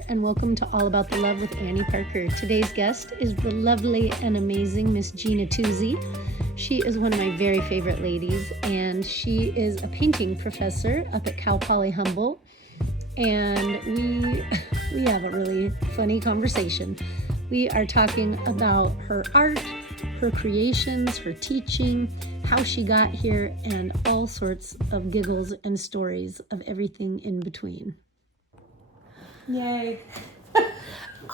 there, and welcome to All About the Love with Annie Parker. Today's guest is the lovely and amazing Miss Gina Tuzzi. She is one of my very favorite ladies, and she is a painting professor up at Cal Poly Humboldt. And we have a really funny conversation. We are talking about her art, her creations, her teaching, how she got here, and all sorts of giggles and stories of everything in between. Yay.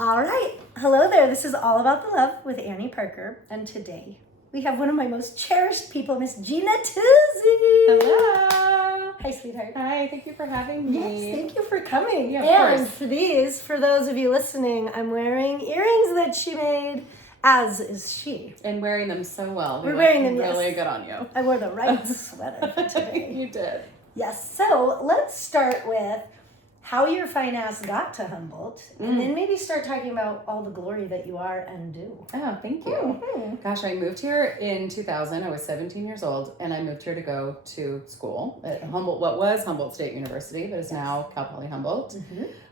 All right. Hello there. This is All About the Love with Annie Parker. And today we have one of my most cherished people, Miss Gina Tuzzi. Hello. Hi, sweetheart. Hi, thank you for having me. Yes, thank you for coming. Yeah, of and course. for those of you listening, I'm wearing earrings that she made, as is she. And wearing them so well. We're wearing them, really yes. good on you. I wore the right sweater for today. You did. Yes. So let's start with how your fine ass got to Humboldt, and then maybe start talking about all the glory that you are and do. Oh, thank you. Mm-hmm. Gosh, I moved here in 2000. I was 17 years old, and I moved here to go to school at Humboldt, what was Humboldt State University, but is now Cal Poly Humboldt.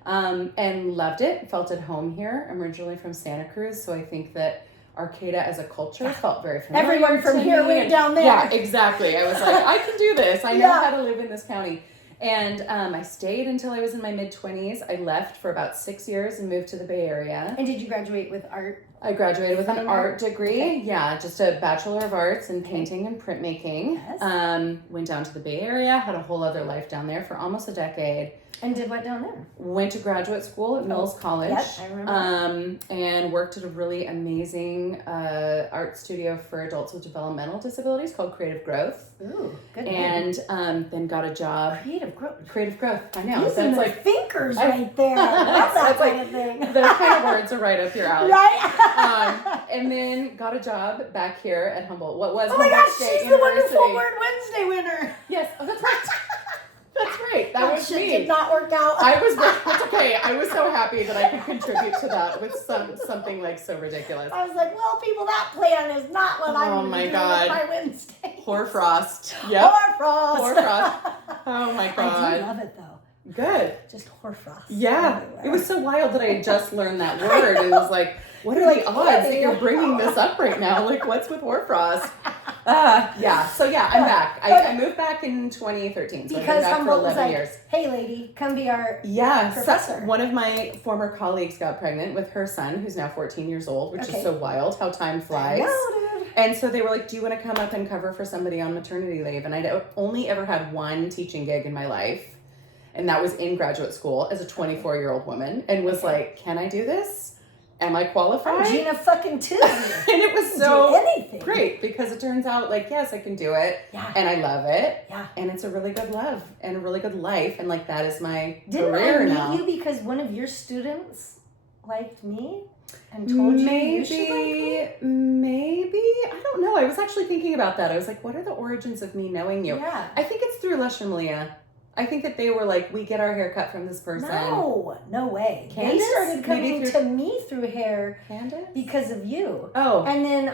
Mm-hmm. And loved it, felt at home here. I'm originally from Santa Cruz, so I think that Arcata as a culture felt very familiar. Everyone from to here me. went down there. Yeah, exactly. I was like, I can do this. I know Yeah. how to live in this county. And I stayed until I was in my mid-20s. I left for about 6 years and moved to the Bay Area. And did you graduate with art? I graduated with an Fine art art? degree. Okay. Yeah, just a Bachelor of Arts in painting and printmaking. Yes. Went down to the Bay Area, had a whole other life down there for almost a decade. And did what down there? Went to graduate school at Mills College. Yep, I remember. And worked at a really amazing art studio for adults with developmental disabilities called Creative Growth. Ooh, good name. And then got a job. Creative growth. Creative Growth, I know. Using That's the like thinkers right there. That's that That's kind like- of thing. those kind of words are right up your alley. Right? And then got a job back here at Humboldt. What was Oh my Humboldt gosh, State she's the University. wonderful Word Wednesday winner. Yes, oh, that's right. That's right. That was shit me. did not work out. It's okay. I was so happy that I could contribute to that with something like so ridiculous. I was like, well, people, that plan is not what I'm Oh going to my do God. with my Wednesday. Hoarfrost. Yep. Hoarfrost. Hoarfrost. Oh my I do God. love it, though. Good. Just hoarfrost. Yeah. everywhere. It was so wild that I had just learned that word. It was like, what are the odds that you're bringing this up right now? Like, what's with hoarfrost? Yeah. So yeah, I'm back. I moved back in 2013. So I've been Because back for Humboldt was 11 like, years. hey, lady, come be our Yeah, professor. one of my former colleagues got pregnant with her son, who's now 14 years old, which Okay. is so wild how time flies. No, dude. And so they were like, do you want to come up and cover for somebody on maternity leave? And I'd only ever had one teaching gig in my life, and that was in graduate school as a 24-year-old woman, and was like, can I do this? Am I qualified? I'm Gina fucking Tuzzi. And it was Do so anything. great because it turns out like, yes, I can do it. Yeah. And I love it. Yeah. And it's a really good love and a really good life. And like, that is my Didn't career I meet now. you because one of your students liked me and told you should like me? Maybe. I don't know. I was actually thinking about that. I was like, what are the origins of me knowing you? Yeah. I think it's through Lush and Malia. I think that they were like, we get our hair cut from this person. No way. Candace? They started coming Maybe through- to me through hair Candace? because of you. Oh. And then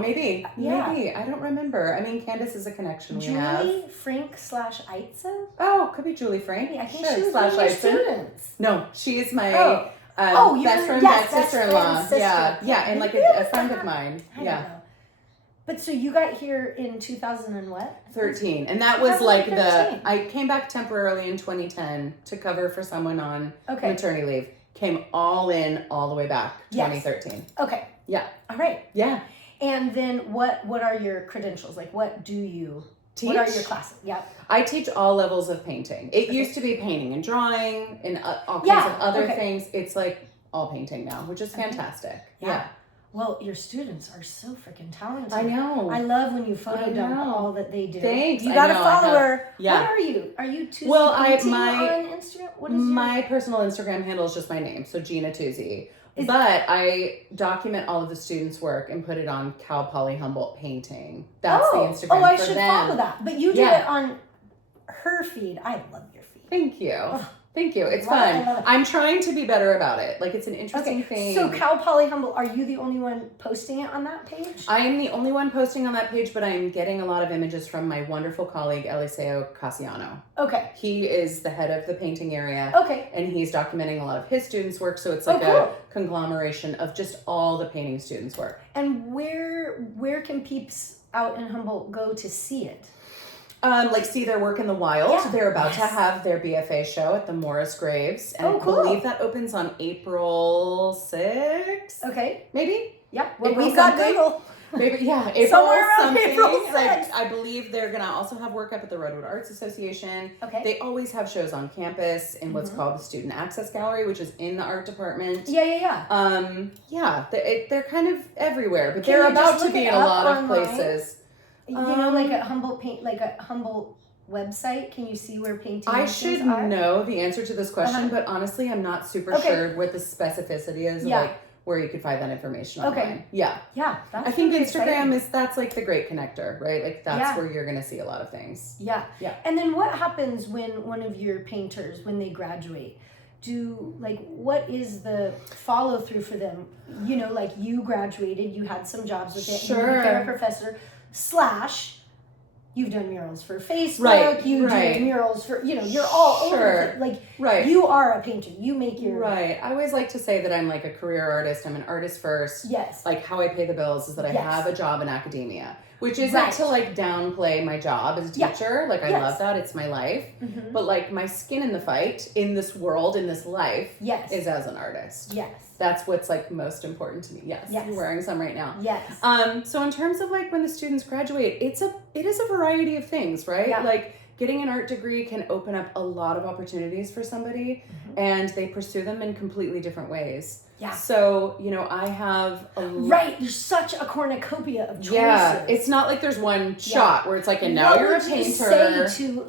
Maybe. Yeah. Maybe. I don't remember. I mean, Candace is a connection we have. Julie Frink / Eitza? Oh, could be Julie Frank. I think Sure, she was slash one of your Eisen. students. No, she is my your best friend, yes, best sister-in-law. best friend's Yeah, sister. yeah, and like Who a is friend that? of mine. I Yeah. don't know. But so you got here in 2000 and what? 13. And that was like 2013. I came back temporarily in 2010 to cover for someone on Okay. maternity leave. Came all the way back, Yes. 2013. Okay. Yeah. All right. Yeah. And then what are your credentials? Like what do you Teach? What are your classes? Yep. I teach all levels of painting. It used to be painting and drawing and all kinds Yeah, of other okay. things. It's like all painting now, which is fantastic. Yeah. Well, your students are so freaking talented. I know. I love when you photo I dump know. all that they do. Thanks. You I gotta know, I follow have- her. yeah. What are you? Are you Tuzzi Well, Painting my- on Instagram? What is your My personal Instagram handle is just my name, so Gina Tuzzi. Is- But I document all of the students' work and put it on Cal Poly Humboldt Painting. That's the Instagram Oh, I for should them. follow that. But you do Yeah. it on her feed. I love your feed. Thank you. Ugh, Thank you. It's Love it, I fun. love it. I'm trying to be better about it. Like, it's an interesting thing. So Cal Poly Humboldt, are you the only one posting it on that page? I am the only one posting on that page, but I am getting a lot of images from my wonderful colleague, Eliseo Cassiano. Okay. He is the head of the painting area. Okay. And he's documenting a lot of his students' work. So it's like a conglomeration of just all the painting students' work. And where can peeps out in Humboldt go to see it? Like see their work in the wild. Yeah. They're about to have their BFA show at the Morris Graves. And I cool. believe that opens on April 6th. Okay. Maybe? Yeah. Well, April we've got something. Google. Maybe, yeah, April Somewhere around something. April Like, 6th. I believe they're going to also have work up at the Redwood Arts Association. Okay. They always have shows on campus in what's called the Student Access Gallery, which is in the art department. Yeah. They're kind of everywhere, but Can they're you just about to look be it in a up lot of online? places. You know, like a Humboldt Humboldt website. Can you see where paintings I should are? know the answer to this question, but honestly, I'm not super sure what the specificity is of like where you could find that information online. Yeah. Yeah. That's I think really Instagram exciting. that's like the great connector, right? Like that's where you're going to see a lot of things. Yeah. Yeah. And then what happens when one of your painters, when they graduate? What is the follow through for them? You know, like you graduated, you had some jobs with it, you became a professor, / you've done murals for Facebook, you do murals for, you know, you're all over the, like, you are a painter, you make your... Right. I always like to say that I'm like a career artist, I'm an artist first. Yes. Like how I pay the bills is that I have a job in academia, which isn't to like downplay my job as a teacher. Like I love that, it's my life. But like my skin in the fight, in this world, in this life, is as an artist. Yes. That's what's like most important to me. Yes. You're wearing some right now. Yes. So in terms of like when the students graduate, it is a variety of things, right? Yeah. Like getting an art degree can open up a lot of opportunities for somebody and they pursue them in completely different ways. Yeah. So, you know, I have there's such a cornucopia of choices. Yeah. It's not like there's one shot where it's like, and now you're a painter. What would you say to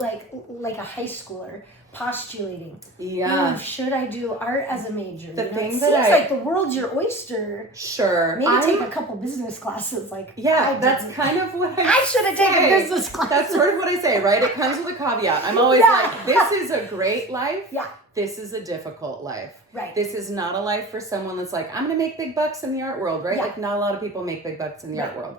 like a high schooler postulating? Yeah. Should I do art as a major? The thing it that seems like the world's your oyster. Sure. Maybe take a couple business classes. Like that's kind of what I should have taken business classes. That's sort of what I say, right? It comes with a caveat. I'm always like, this is a great life. Yeah. This is a difficult life. Right. This is not a life for someone that's like, I'm going to make big bucks in the art world, right? Like not a lot of people make big bucks in the art world.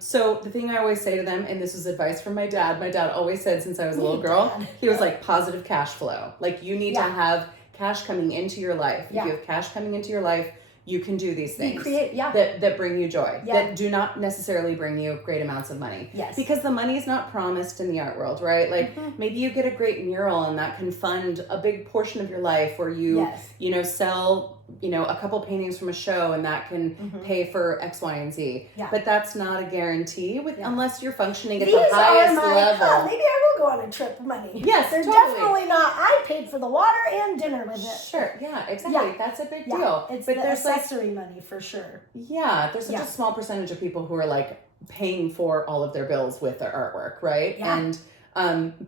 So the thing I always say to them, and this is advice from my dad always said since I was a little girl, he was like positive cash flow. Like you need to have cash coming into your life. If you have cash coming into your life, you can do these things that bring you joy, that do not necessarily bring you great amounts of money. Yes. Because the money is not promised in the art world, right? Like maybe you get a great mural and that can fund a big portion of your life, or you, you know, sell, you know, a couple paintings from a show and that can pay for X, Y, and Z. Yeah. But that's not a guarantee unless you're functioning at the highest level. Maybe I will go on a trip money. Yes, they're totally. definitely not. I paid for the water and dinner with it. Sure, yeah, exactly. That's a big deal. It's but the there's accessory money for sure. Yeah, there's such a small percentage of people who are like paying for all of their bills with their artwork, right? Yeah. And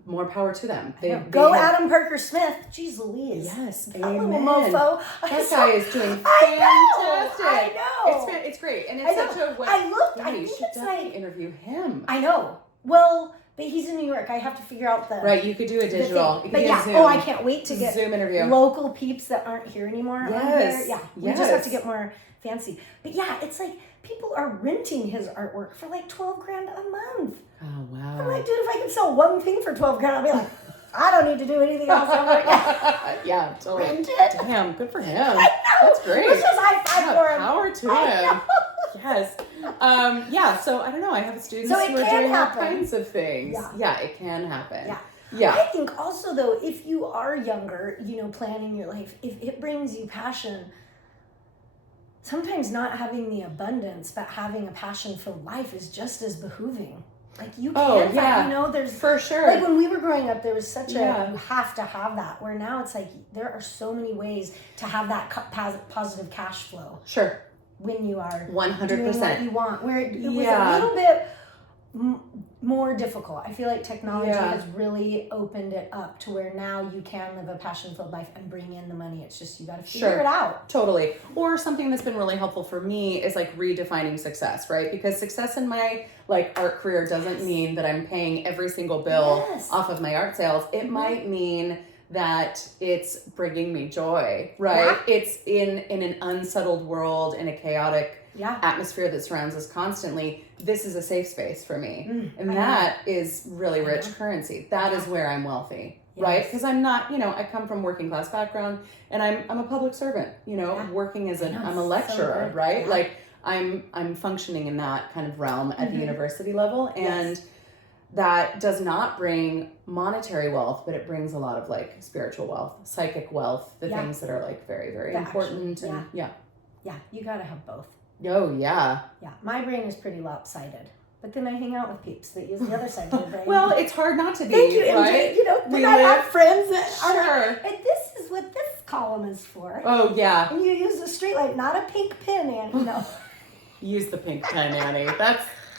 more power to them. Go Adam Parker Smith. Jeez Louise. Yes, that little mofo. That guy is doing fantastic. I know. It's great, and it's such a. I you should definitely interview him. I know. Well, but he's in New York. I have to figure out the. Right, you could do a digital. But Zoom. I can't wait to get Zoom interview. Local peeps that aren't here anymore. Yes. Yeah, we just have to get more fancy. But yeah, it's like people are renting his artwork for like $12,000 a month. Oh wow! I'm like, dude, if I could sell one thing for $12,000, I'd be like, I don't need to do anything else. I'm like, yeah, totally. Rent it. Damn, good for him. I know. That's great. Let's just high five for him. Power to him. Yes. So I don't know. I have students who are doing all kinds of things. Yeah, it can happen. Yeah. I think also though, if you are younger, you know, planning your life, if it brings you passion, sometimes not having the abundance, but having a passion for life is just as behooving. Like you can't, you know, there's for sure. Like when we were growing up, there was such a you have to have that. Where now it's like there are so many ways to have that positive cash flow. Sure. When you are 100% doing what you want, where it was a little bit more difficult. I feel like technology has really opened it up to where now you can live a passion-filled life and bring in the money. It's just you got to figure it out. Totally. Or something that's been really helpful for me is like redefining success, right? Because success in my like art career doesn't mean that I'm paying every single bill off of my art sales. It might mean that it's bringing me joy, right? Yeah. It's in an unsettled world, in a chaotic Yeah. atmosphere that surrounds us constantly. This is a safe space for me. And I that is really rich currency. That is where I'm wealthy, right? Because I'm not, I come from working class background, and I'm a public servant, working as I'm a lecturer, right? Yeah. Like I'm functioning in that kind of realm at the university level, and that does not bring monetary wealth, but it brings a lot of like spiritual wealth, psychic wealth, the things that are like very, very important. Actually, and yeah, you gotta have both. Oh yeah. Yeah, my brain is pretty lopsided, but then I hang out with peeps that use the other side of the brain. Well, it's hard not to be. Thank you, right? MJ. Then I have friends that Sure. and this is what this column is for. Oh yeah. And you use a straight light, not a pink pen, and Use the pink pen, Annie.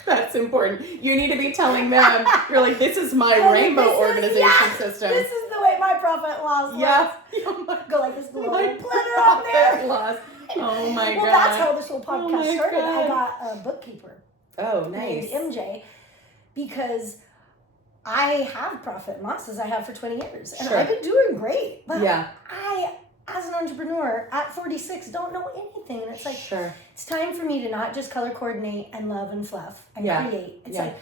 That's important. You need to be telling them, you're like, this is my rainbow organization system. This is the way my profit-and-loss Yeah. Go like this, little My glitter on there. loss. Oh my Well, God. that's how this whole podcast my started. I God. got a bookkeeper Oh, nice. named MJ because I have profit and losses. I have for 20 years. And Sure. I've been doing great. But Yeah. I, as an entrepreneur at 46, don't know anything. And it's like, Sure. it's time for me to not just color coordinate and love and fluff and create. It's like,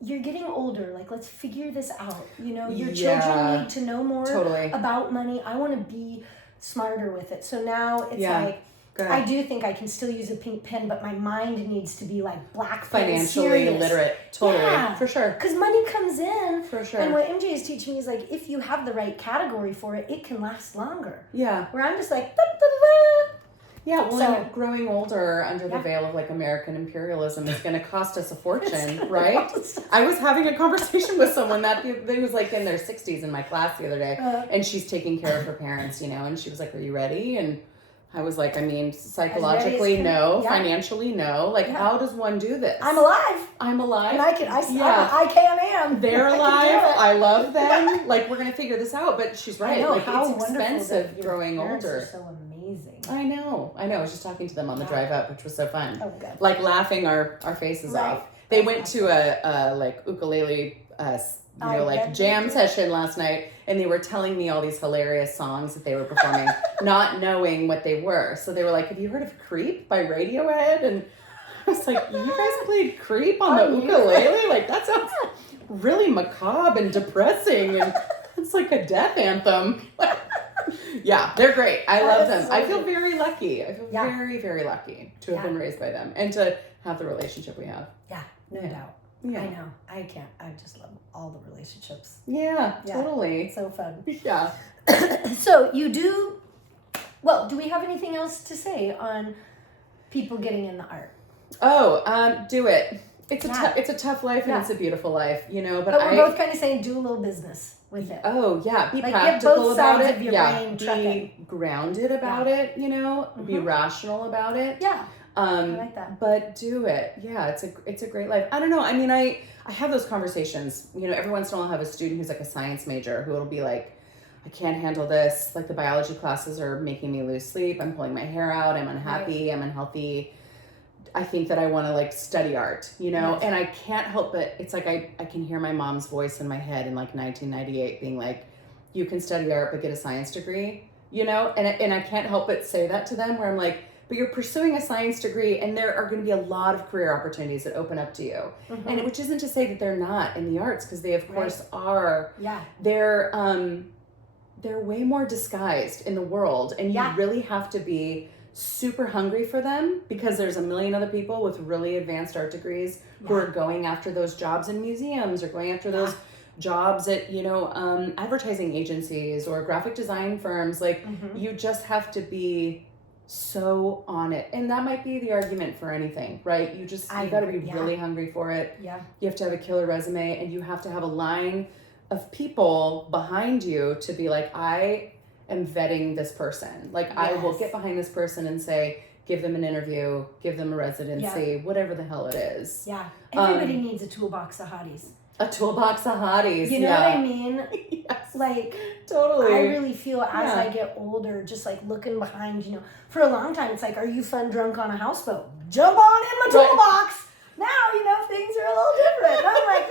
you're getting older. Like, let's figure this out. Your children need to know more about money. I want to be smarter with it. So now it's like, I do think I can still use a pink pen, but my mind needs to be like black pen, financially serious. literate. Totally. Yeah. For sure. Because money comes in. For sure. And what MJ is teaching me is like, if you have the right category for it, it can last longer. Yeah. Where I'm just like, da, da, da, da. Yeah, well, So- and growing older under the veil of like American imperialism is going to cost us a fortune, right? I was having a conversation with someone that was like in their 60s in my class the other day, and she's taking care of her parents, and she was like, "Are you ready?" And I was like, I mean, psychologically, no. Financially, no. Like, how does one do this? I'm alive. I'm alive. And I can am. They're I can alive. do it. I love them. Like, we're going to figure this out. But she's right. I know, like, how it's wonderful expensive that your growing parents older. are so amazing. I know. I was just talking to them on the drive up, which was so fun. Oh, good. Like, laughing our faces off. They went to a like ukulele jam session last night, and they were telling me all these hilarious songs that they were performing, not knowing what they were. So they were like, "Have you heard of Creep by Radiohead?" And I was like, "You guys played Creep on the ukulele? Like, that sounds really macabre and depressing, and it's like a death anthem." Yeah, they're great. I love them. I feel very lucky. I feel very, very lucky to have been raised by them and to have the relationship we have. Yeah, no doubt. Yeah. I know. I just love all the relationships. Yeah, totally. It's so fun. Yeah. So you do, well, do we have anything else to say on people getting in the art? Oh, do it. It's a tough life and it's a beautiful life, But we're both kind of saying do a little business with it. Oh yeah, be like practical both about sides it. of your brain be trucking. Grounded about it. Be rational about it. Yeah. I like that. But do it. Yeah, it's a great life. I don't know. I mean, I have those conversations. Every once in a while, I'll have a student who's like a science major who will be like, "I can't handle this. Like the biology classes are making me lose sleep. I'm pulling my hair out. I'm unhappy. I'm unhealthy. I think that I want to like study art, Yes. And I can't help but it's like I can hear my mom's voice in my head in like 1998 being like, you can study art but get a science degree, and I can't help but say that to them where I'm like, but you're pursuing a science degree and there are going to be a lot of career opportunities that open up to you. And which isn't to say that they're not in the arts, because they of course are. Yeah. They're way more disguised in the world, and you really have to be super hungry for them, because there's a million other people with really advanced art degrees who are going after those jobs in museums or going after those jobs at advertising agencies or graphic design firms. Like you just have to be so on it, and that might be the argument for anything, right? You got to be really hungry for it. You have to have a killer resume, and you have to have a line of people behind you to be like, I am vetting this person. Like I will get behind this person and say, give them an interview, give them a residency, whatever the hell it is. Yeah. Everybody needs a toolbox of hotties. A toolbox of hotties. You know what I mean? Yes. Like, totally. I really feel as I get older, just like looking behind, for a long time, it's like, are you fun drunk on a houseboat? Jump on in my toolbox. Now, things are a little different. I'm like,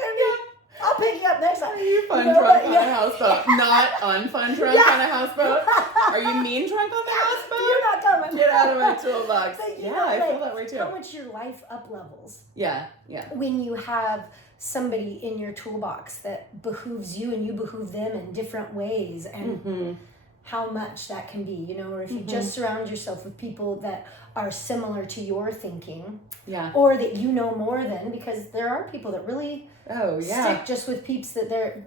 I'll pick you up next time. Are you fun drunk on a houseboat? Not unfun drunk on a houseboat? Are you mean drunk on the houseboat? You're not coming. Get out of my toolbox. But I feel that way too. How much your life up levels. Yeah. When you have somebody in your toolbox that behooves you and you behoove them in different ways, and how much that can be, or if you just surround yourself with people that are similar to your thinking, or that you know more than, because there are people that really stick just with peeps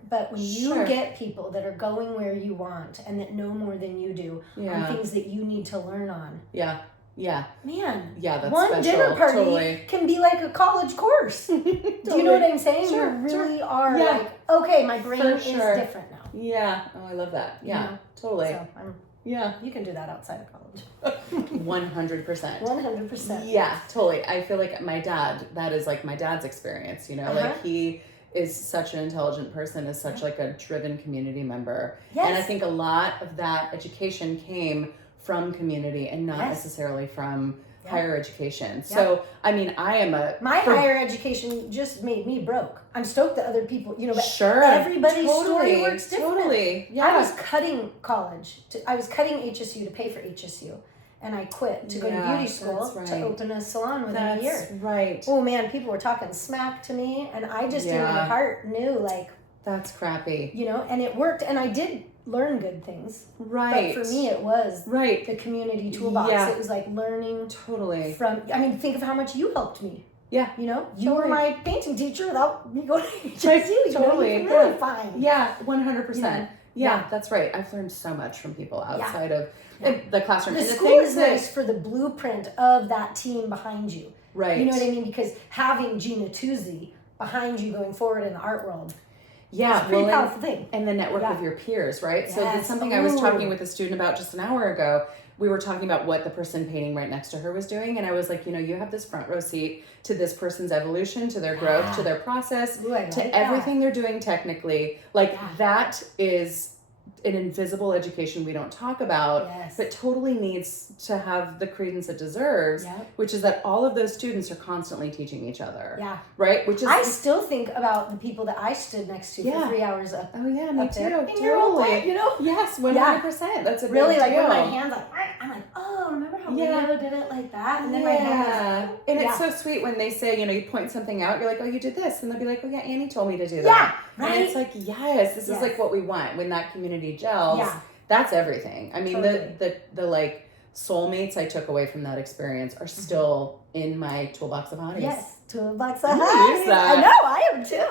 but when you get people that are going where you want and that know more than you do on things that you need to learn on. Man. Yeah, that's one special. dinner party Totally. can be like a college course. Do you know what I'm saying? Sure, you really are like, okay, my brain is different now. Yeah. Oh, I love that. Yeah, totally. So you can do that outside of college. 100%. 100%. Yeah, totally. I feel like my dad, that is like my dad's experience, like he is such an intelligent person, is such like a driven community member. Yes. And I think a lot of that education came from community and not necessarily from higher education. So, I mean, higher education just made me broke. I'm stoked that other people, but everybody's story works different. Totally. Yeah. I was cutting college. I was cutting HSU to pay for HSU. And I quit to go to beauty school to open a salon within a year. That's right. Oh man, people were talking smack to me, and I just in my heart knew like that's crappy. And it worked, and I did learn good things. Right. But for me, it was the community toolbox. Yeah. It was like learning totally from. I mean, think of how much you helped me. Yeah. You were my painting teacher without me going to HSU. Totally. You were really fine. Yeah, 100%. Yeah, that's right. I've learned so much from people outside of the classroom. The and school is nice for the blueprint of that team behind you. Right. You know what I mean? Because having Gina Tuzzi behind you going forward in the art world is a pretty powerful thing. And the network of your peers, right? Yes. So that's something I was talking with a student about just an hour ago. We were talking about what the person painting right next to her was doing. And I was like, you have this front row seat to this person's evolution, to their growth, to their process, to everything they're doing technically. Like that is an invisible education we don't talk about, but totally needs to have the credence it deserves, which is that all of those students are constantly teaching each other. Yeah. Right? Which is I still think about the people that I stood next to for 3 hours up. Oh yeah, me too. Totally. Yes, 100%. That's a really big like deal. when my hands I'm like, oh, remember how Leo did it like that? And then my hands and it's so sweet when they say, you point something out, you're like, oh, you did this, and they'll be like, oh yeah, Annie told me to do that. Yeah. Right. And it's like, this is like what we want when that community gels. Yeah. That's everything. I mean, the like soulmates I took away from that experience are still in my toolbox of hotties. Yes, toolbox of hotties. I know, I am too.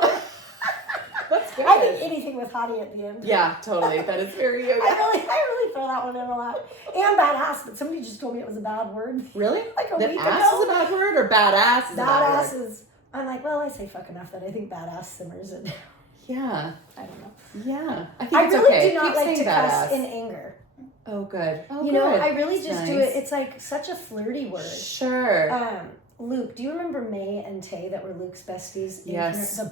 That's good. I think anything with hottie at the end. Yeah, totally. That is very you. I really throw that one in a lot. And badass, but somebody just told me it was a bad word. Really? Like a week ago. Ass is a bad word, or badass is a bad word? I'm like, well, I say fuck enough that I think badass simmers it down. Yeah. I don't know. Yeah. I really do not like to cuss in anger. Oh, good. Oh, you know, I really just do it. It's like such a flirty word. Sure. Luke, do you remember May and Tay that were Luke's besties? Yes. The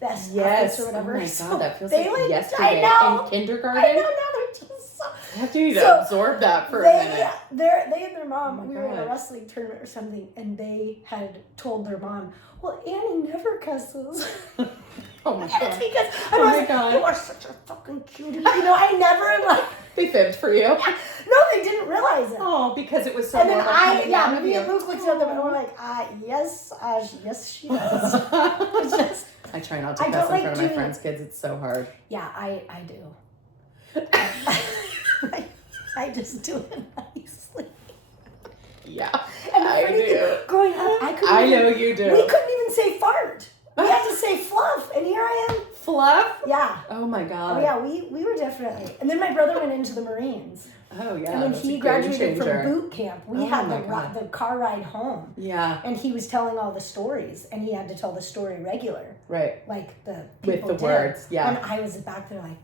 best yes. or whatever. Oh my God, that feels like yesterday in kindergarten. I know, now they're just so... I have to absorb that for a minute. They and their mom, we were in a wrestling tournament or something, and they had told their mom, well, Annie never cusses. Oh my God. It's because I was you are such a fucking cutie. I never am like... They fibbed for you. Yeah. No, they didn't realize it. Oh, because it was so. And then me and Luke looked at them and we're like, yes, she does. It's just, I try not to cuss in front of my friends' kids. It's so hard. Yeah, I do. I just do it nicely. Yeah, and I do. Growing up, I know you do. We couldn't even say fart. We had to say fluff, and here I am. Fluff? Yeah. Oh my God. Oh yeah, we were definitely. And then my brother went into the Marines. Oh yeah. And when he graduated from boot camp, we had the car ride home. Yeah. And he was telling all the stories, and he had to tell the story regular. Right. Like the people with the words. Yeah. And I was back there like,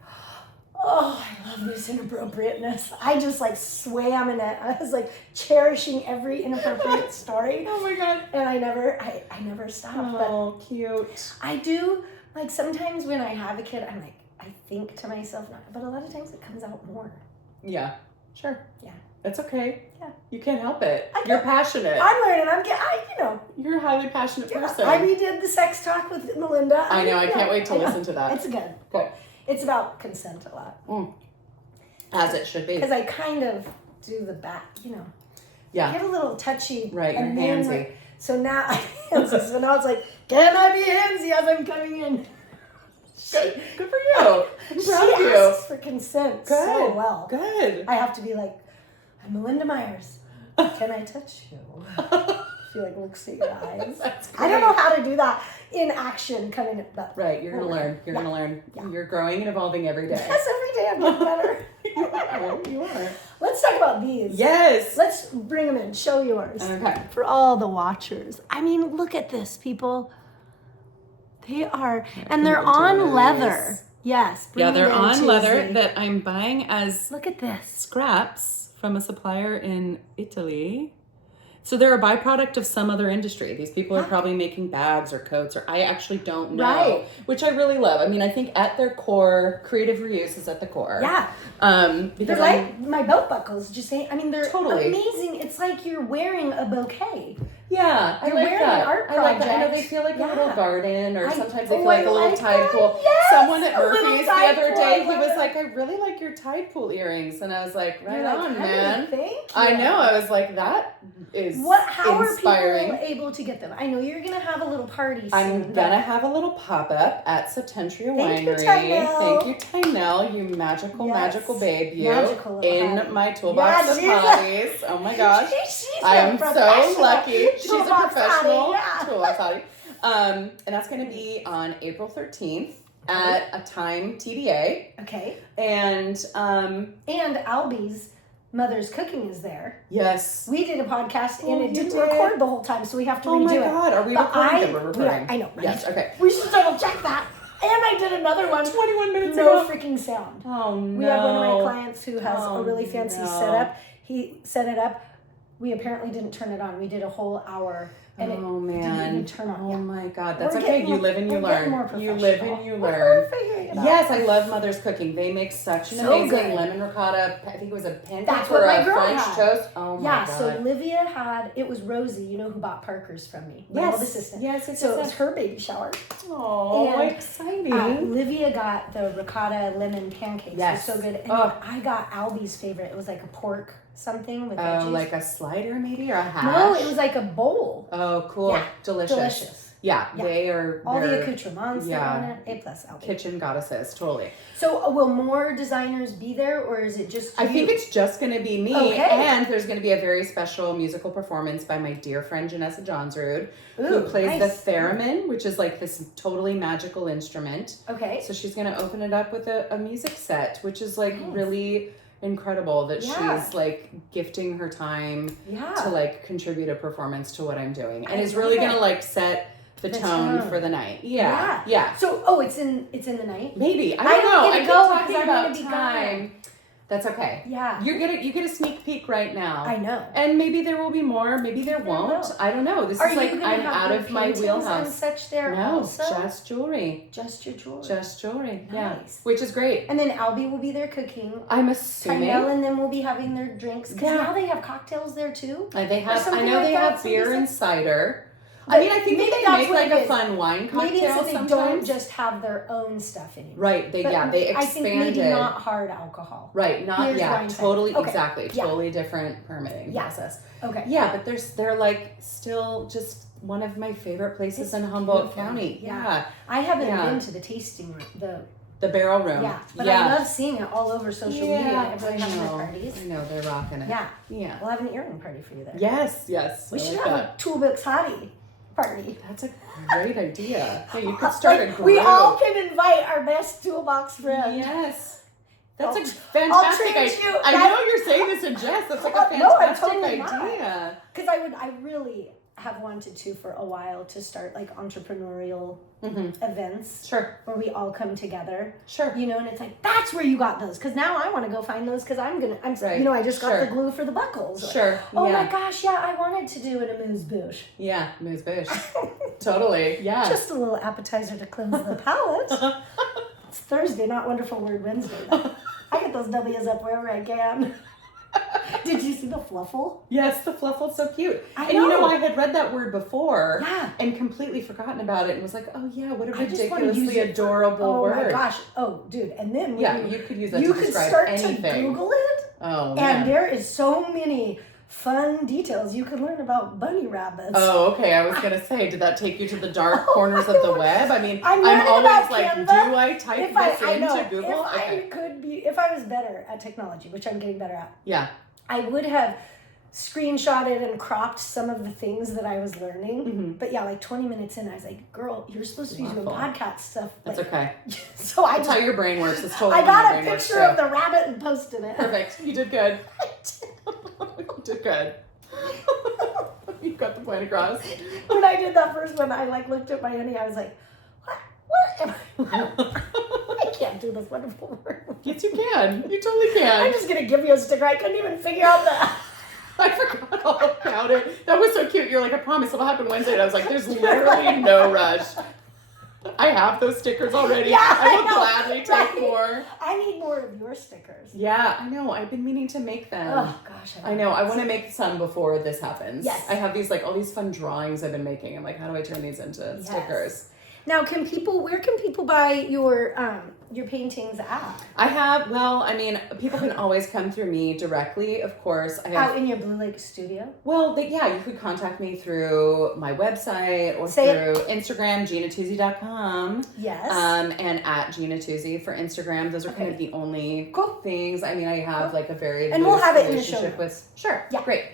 oh, I love this inappropriateness. I just like swam in it. I was like cherishing every inappropriate story. Oh my God. And I never stopped. Oh, but cute. I do, like sometimes when I have a kid, I'm like, I think to myself, but a lot of times it comes out more. Yeah. Sure. Yeah. It's okay. Yeah. You can't help it. You're passionate. I'm learning. You're a highly passionate person. I redid the sex talk with Melinda. I know. I can't wait to listen to that. It's good. Good. It's about consent a lot. As it should be. Because I kind of do the back, Yeah. get a little touchy. Right, you're and then handsy. So now it's like, can I be handsy as I'm coming in? Good for you. I'm She proud of you. asks for consent Good. so well. Good. I have to be like, I'm Melinda Myers. Can I touch you? She like looks at your eyes. That's I don't know how to do that in action coming up. But Right, you're gonna learn. You're gonna learn. Yeah. You're growing and evolving every day. yes, every day I'm getting better. You are. Let's talk about these. Yes. Let's bring them in. Show yours. Okay. For all the watchers. I mean, look at this, people. They are, and they're on leather. Yes. Yeah, bring they're it in, on leather Tuzzi. that I'm buying as Look at this. scraps from a supplier in Italy. So they're a byproduct of some other industry. These people are probably making bags or coats, or I actually don't know, Right. which I really love. I mean, I think at their core, creative reuse is at the core. Yeah. Because They're like my belt buckles. Just saying. I mean, they're Totally. amazing. It's like you're wearing a bouquet. yeah, I You're like wearing that. an art I like that. I know project. they feel like a Yeah. little garden, or sometimes they feel I like a little like tide that. pool. Yes, Someone at a little Murphy's the tide other pool. day, I he love was it. like, I really like your tide pool earrings. And I was like, right You're like, on, honey, man. Thank you. I know. I was like, that is How inspiring. are people able to get them? I know you're gonna have a little party soon. I'm gonna have a little pop-up at Septentria Thank you, Winery. Tynell. Thank you, Tynell, you magical, Yes. magical babe, you. Magical little in hottie. my toolbox Yeah, of she's a- hotties. Oh my gosh. She's I a am so professional lucky. She's a toolbox professional hottie, yeah. toolbox hottie. And that's gonna be on April 13th at a time TBA. Okay. And And Albie's Mother's Cooking is there. yes. We did a podcast Oh, and it you didn't did? record the whole time, so we have to Oh redo my it. god, are we But recording them? We're recording. I know, right? Yes, okay. We should double check that. And I did another one. 21 minutes No ago. freaking sound. Oh no. We had one of my clients who has Oh, a really fancy no. setup. He set it up. We apparently didn't turn it on. We did a whole hour and it Oh man. didn't even turn on. Oh Yeah. my god. That's We're okay. getting You more- live and you we're getting more learn. You live and you professional. learn. We're figuring it out. Yes, I love Mother's Cooking. They make such an So amazing good. lemon ricotta. I think it was a pancake That's or what my a girl French had. toast. Oh my Yeah, god. so Olivia had, it was Rosie, you know, who bought Parker's from me. My Yes. old assistant. Yes. So it was her baby shower. Oh, And, exciting. Olivia got the ricotta lemon pancakes. Yes. It was so good. And Oh. I got Albie's favorite. It was like a pork something with Oh, veggies. like a slider maybe or a hash? No, it was like a bowl. Oh, cool. Yeah, Delicious. delicious. Yeah, Yeah. they are. All the they're accoutrements that yeah. are on it. A plus Albie. kitchen goddesses, totally. So will more designers be there or is it just I you? think it's just going to be me, Okay. and there's going to be a very special musical performance by my dear friend Janessa Johnsrud, who Ooh, plays nice. the theremin, which is like this totally magical instrument. Okay. So she's going to open it up with a music set, which is like Nice. really incredible that Yeah. she's like gifting her time Yeah. to like contribute a performance to what I'm doing, and I is really love going to it. like set the tone for the night. Yeah. Yeah. So it's in the night? Maybe. I I don't don't know. get to I keep go talking because I'm about gonna be gone. time. That's okay. Yeah. You get a sneak peek right now. I know. And maybe there will be more. Maybe there There won't. will. I don't know. This Are is you like gonna I'm have out your of my paintings and wheelhouse. such there No, also? just jewelry. Just your jewelry. Just jewelry. Yeah. Nice. Which is great. And then Albie will be there cooking. I'm assuming. Tynell and them will be having their drinks. Because Yeah. now they have cocktails there too. They have. I something know like they that, have beer somebody and cider. But I mean, I think maybe they that's make what like it a is. fun wine cocktail Maybe it's that they sometimes. don't just have their own stuff anymore. Right. They But they I think expanded. maybe not hard alcohol. Right. Not Here's yeah. wine Totally. setting. Okay. Exactly. Yeah. Totally different permitting Yeah. process. Okay. Yeah, but they're like still just one of my favorite places It's in Humboldt beautiful. County. Yeah. Yeah. I haven't Yeah. been to the tasting room. The barrel room. Yeah, but yeah. I love seeing it all over social media. Everybody having their parties. I know they're rocking it. Yeah, Yeah. we'll have an earring party for you there. Yes. We I should like have that. a toolbox hottie party. That's a great idea. Yeah, you could start a Like, group. we all can invite our best toolbox friend. Yes. That's a I'll fantastic treat idea. you. I know you're saying this in jest. That's like a No, I'm fantastic totally not. idea. Because I really have wanted to for a while to start like entrepreneurial events Sure. where we all come together. Sure. You know, and it's like, that's where you got those. Because now I want to go find those because I'm Right. you know, I just got Sure. the glue for the buckles. Sure. Oh yeah. my gosh, yeah, I wanted to do an amuse bouche. Yeah. Moose Bush. Totally. Yeah. Just a little appetizer to cleanse the palate. It's Thursday, not Wonderful Word Wednesday. I get those W's up wherever I can. Did you see the fluffle? Yes, the fluffle's so cute. I know. I had read that word before Yeah. and completely forgotten about it and was like, oh yeah, what a I just wanna use ridiculously it adorable word. Oh my gosh. Oh, dude. And then when you could use that you to could describe start anything. to Google it. Oh, And man. there is so many fun details you can learn about bunny rabbits. Oh, okay. I was going to say, did that take you to the dark corners of the web? I mean, I'm I'm always about like, Canva. do I type this I know, into Google? if I was better at technology, which I'm getting better at, Yeah. I would have screenshotted and cropped some of the things that I was learning. Mm-hmm. But yeah, like 20 minutes in, I was like, girl, you're supposed to be doing podcast stuff. That's like, okay. So I That's how your brain works. It's totally I got how a your brain works, picture too. of the rabbit and posted it. Perfect. You did good. You did good. You got the point across. When I did that first one, I like looked at my honey. I was like, what am I? I can't do this wonderful word. Yes, you can. You totally can. I'm just gonna give you a sticker. I couldn't even figure out the. I forgot all about it. That was so cute. You're like, I promise it'll happen Wednesday. And I was like, there's literally no rush. I have those stickers already. Yeah, I will I know, gladly take right? more. I need more of your stickers. Yeah, I know. I've been meaning to make them. Oh gosh. I know. I want to make some before this happens. Yes. I have these all these fun drawings I've been making. I'm like, how do I turn these into stickers? Now, where can people buy your paintings at? People can always come through me directly, of course. Out in your Blue Lake studio? Well, you could contact me through my website or Say through Instagram, GinaTuzzi.com. Yes. And at Gina Tuzzi for Instagram. Those are kind of the only things. I mean, I have like a very and we'll loose have it in the relationship show with. Sure. Yeah. Great.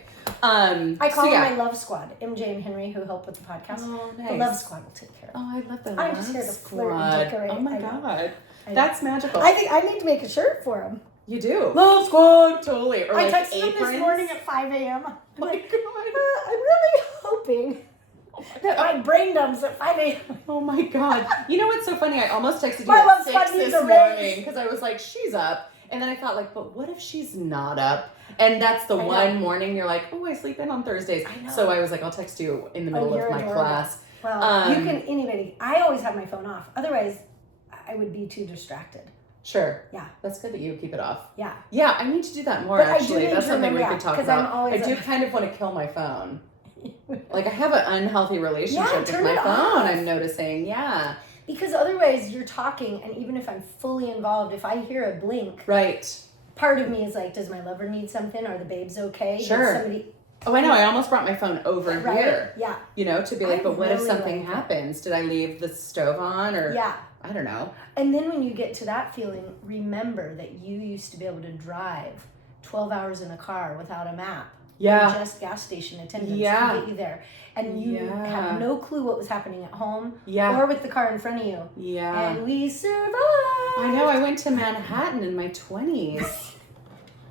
I call them my love squad. MJ and Henry, who help with the podcast. Oh, nice. The love squad will take care of it. Oh, I love that. I'm just here to flirt and decorate. Oh my God. That's magical. I think I need to make a shirt for him. You do. Love squad. Totally. Or I like texted him aprons. this morning at 5 a.m. Oh my God. I'm really hoping that my brain dumps at 5 a.m. Oh my God. You know what's so funny? I almost texted you My love at 6 squad needs this a raise. morning because I was like, she's up. And then I thought but what if she's not up? And that's the one morning you're like, oh, I sleep in on Thursdays. I know. So I was like, I'll text you in the middle of my adorable. class. Well, you can, anybody. I always have my phone off. Otherwise, I would be too distracted. Sure. Yeah. That's good that you keep it off. Yeah. Yeah, I need to do that more, But I do actually. need That's to something we remember could talk 'cause I'm about. always I do kind of want to kill my phone. Like, I have an unhealthy relationship with turn my it phone, off. I'm noticing. Yeah. Because otherwise, you're talking, and even if I'm fully involved, if I hear a blink, Right. part of me is like, does my lover need something? Are the babes okay? Sure. Does somebody... Oh, I know. I almost brought my phone over Right? here. Yeah. You know, to be like, I but what if really something like that. happens? Did I leave the stove on? Or Yeah. I don't know. And then when you get to that feeling, remember that you used to be able to drive 12 hours in a car without a map. Yeah. Or just gas station attendants Yeah. to get you there. And you had no clue what was happening at home Yeah. or with the car in front of you. Yeah. And we survived. I know. I went to Manhattan in my 20s.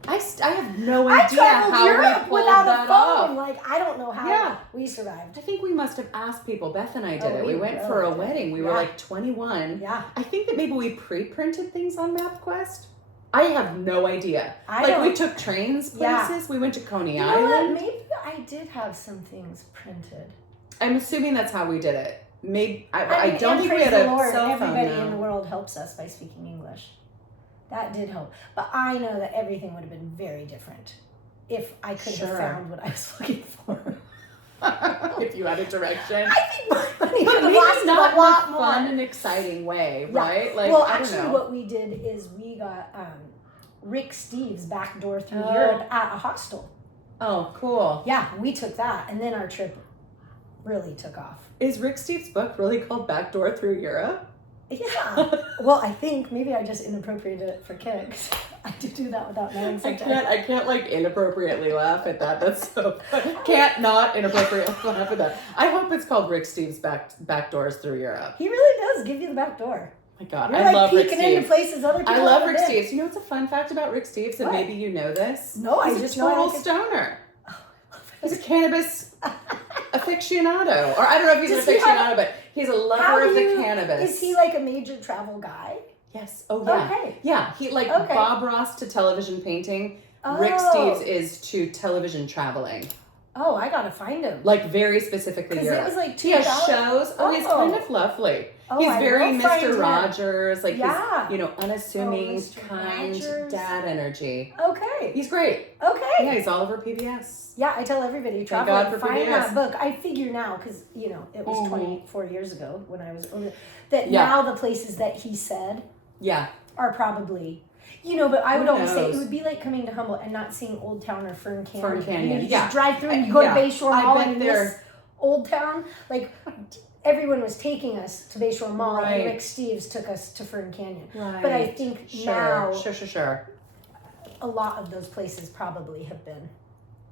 I have no I idea traveled how Europe we pulled without that a phone. off. Like, I don't know how Yeah. we survived. I think we must have asked people. Beth and I did Oh, it. We we went really for a did. wedding. We were Yeah. like 21. Yeah. I think that maybe we pre-printed things on MapQuest. I have no idea. I don't- we took trains places. Yeah. We went to Coney You know what? Island. Maybe I did have some things printed. I'm assuming that's how we did it. Maybe I mean, don't and think we praise had a the Lord, cell phone. everybody in the No. world helps us by speaking English. That did help. But I know that everything would have been very different if I could have found what I was looking for. If you had a direction. I think money But could maybe last not a lot in a more. fun and exciting way, Yeah. right? Like, well, I don't actually, know. what we did is we got Rick Steves' back door through Oh. Europe at a hostel. Oh, cool. Yeah, we took that, and then our trip really took off. Is Rick Steves' book really called Backdoor Through Europe? Yeah. Well, I think maybe I just inappropriated it for kicks. I did do that without knowing something. I can't like inappropriately laugh at that. That's so can't not inappropriately laugh at that. I hope it's called Rick Steves' Backdoors Through Europe. He really does give you the back door. My God, You're I like love Rick peeking into Steves. places other people I love haven't Rick been. Steves. You know what's a fun fact about Rick Steves? And What? maybe you know this. No, I He's just a know total I could- stoner. He's a cannabis aficionado, or I don't know if he's Does an he have- aficionado, but he's a How lover of do the you- cannabis. Is he like a major travel guy? Yes. Oh yeah. Okay. Yeah. He like Okay. Bob Ross to television painting. Rick Oh. Steves is to television traveling. Oh, I gotta find him. Like very specifically 'Cause Europe. it was like he has 2000 shows. Oh, he's Oh. kind of lovely. Oh, He's I very will find Mr. him. Rogers, like Yeah. he's, unassuming, Mr. kind Rogers. dad energy. Okay. He's great. Okay. Yeah, he's all over PBS. Yeah, I tell everybody, Thank travel, God for find PBS. that book. I figure now, because, it was Mhm. 24 years ago when I was older, that Yeah. now the places that he said Yeah. are probably, but I would Who always say it knows? would be like coming to Humboldt and not seeing Old Town or Fern Canyon. Fern Canyon, You yeah. just drive through and you go Yeah. to Bayshore I've Mall been and there. miss Old Town. Like, everyone was taking us to Bayshore Mall Right. and Rick Steves took us to Fern Canyon. Right. But I think now Sure. a lot of those places probably have been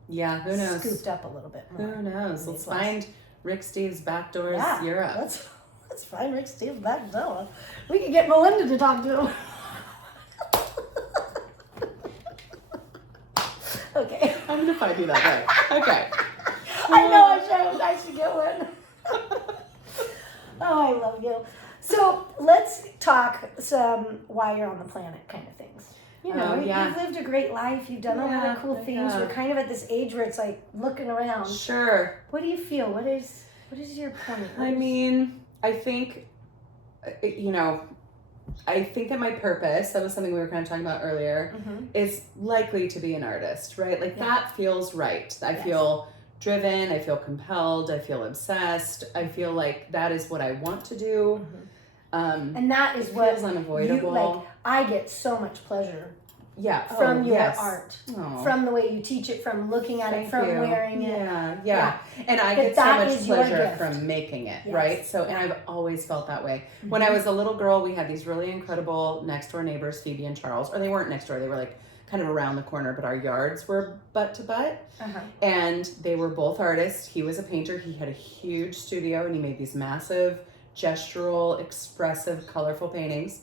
Yeah, who knows? scooped up a little bit more. Who knows? Let's Maybe find Rick Steves' Backdoors Yeah, Europe. let's find Rick Steves back door. We could get Melinda to talk to him. Okay. I'm gonna find you that book. Okay. I know I should get one. Oh, I love you. So let's talk some why you're on the planet kind of things. Yeah. You've lived a great life. You've done a lot of cool things. Yeah. We're kind of at this age where it's like looking around. Sure. What do you feel? What is your point? I think, I think that my purpose, that was something we were kind of talking about earlier, is likely to be an artist, right? Like that feels right. I feel driven, I feel compelled, I feel obsessed. I feel like that is what I want to do. And that is it what feels unavoidable. I get so much pleasure Yeah. from your yes. art, Aw. from the way you teach it, from looking at it, from you. wearing it. Yeah. And I But get so that much is your pleasure gift. from making it, Yes. right? So, and I've always felt that way. When I was a little girl, we had these really incredible next door neighbors, Phoebe and Charles, or they weren't next door, they were like kind of around the corner, but our yards were butt to butt. And they were both artists. He was a painter. He had a huge studio and he made these massive, gestural, expressive, colorful paintings.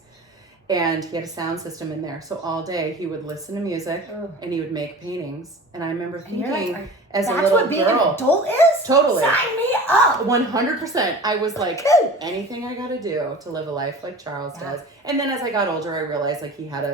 And he had a sound system in there. So all day he would listen to music and he would make paintings. And I remember thinking, as a That's little what being girl, an adult is? Totally. Sign me up! 100%. I was like, Okay. anything I gotta do to live a life like Charles does. And then as I got older, I realized like he had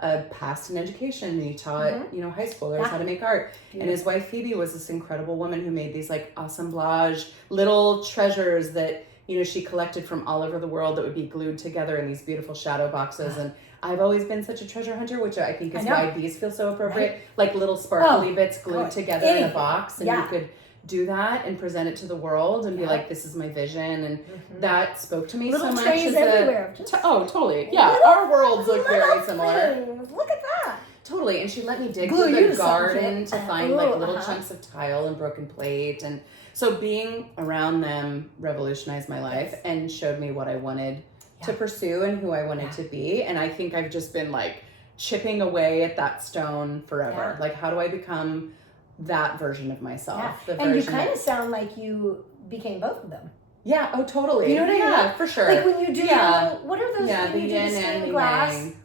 a past in education and he taught, high schoolers how to make art. And his wife Phoebe was this incredible woman who made these like assemblage little treasures that she collected from all over the world that would be glued together in these beautiful shadow boxes. And I've always been such a treasure hunter, which I think is why these feel so appropriate. Right. Like little sparkly bits glued together in a box. And Yeah. you could do that and present it to the world and be like, this is my vision. And that spoke to me Little so much. trays everywhere. Just Totally. Yeah. little- Our worlds look very little similar. things. Look at that. Totally. And she let me dig Glue through you the to garden something. to find like little Uh-huh. chunks of tile and broken plate. And so being around them revolutionized my life and showed me what I wanted to pursue and who I wanted to be. And I think I've just been like chipping away at that stone forever. Like, how do I become that version of myself? Yeah. The And you version kind of sound like you became both of them. Yeah, oh totally. You know what I mean? Yeah, for sure. Like when you do what are those the when you do the yin and stained the glass? yang.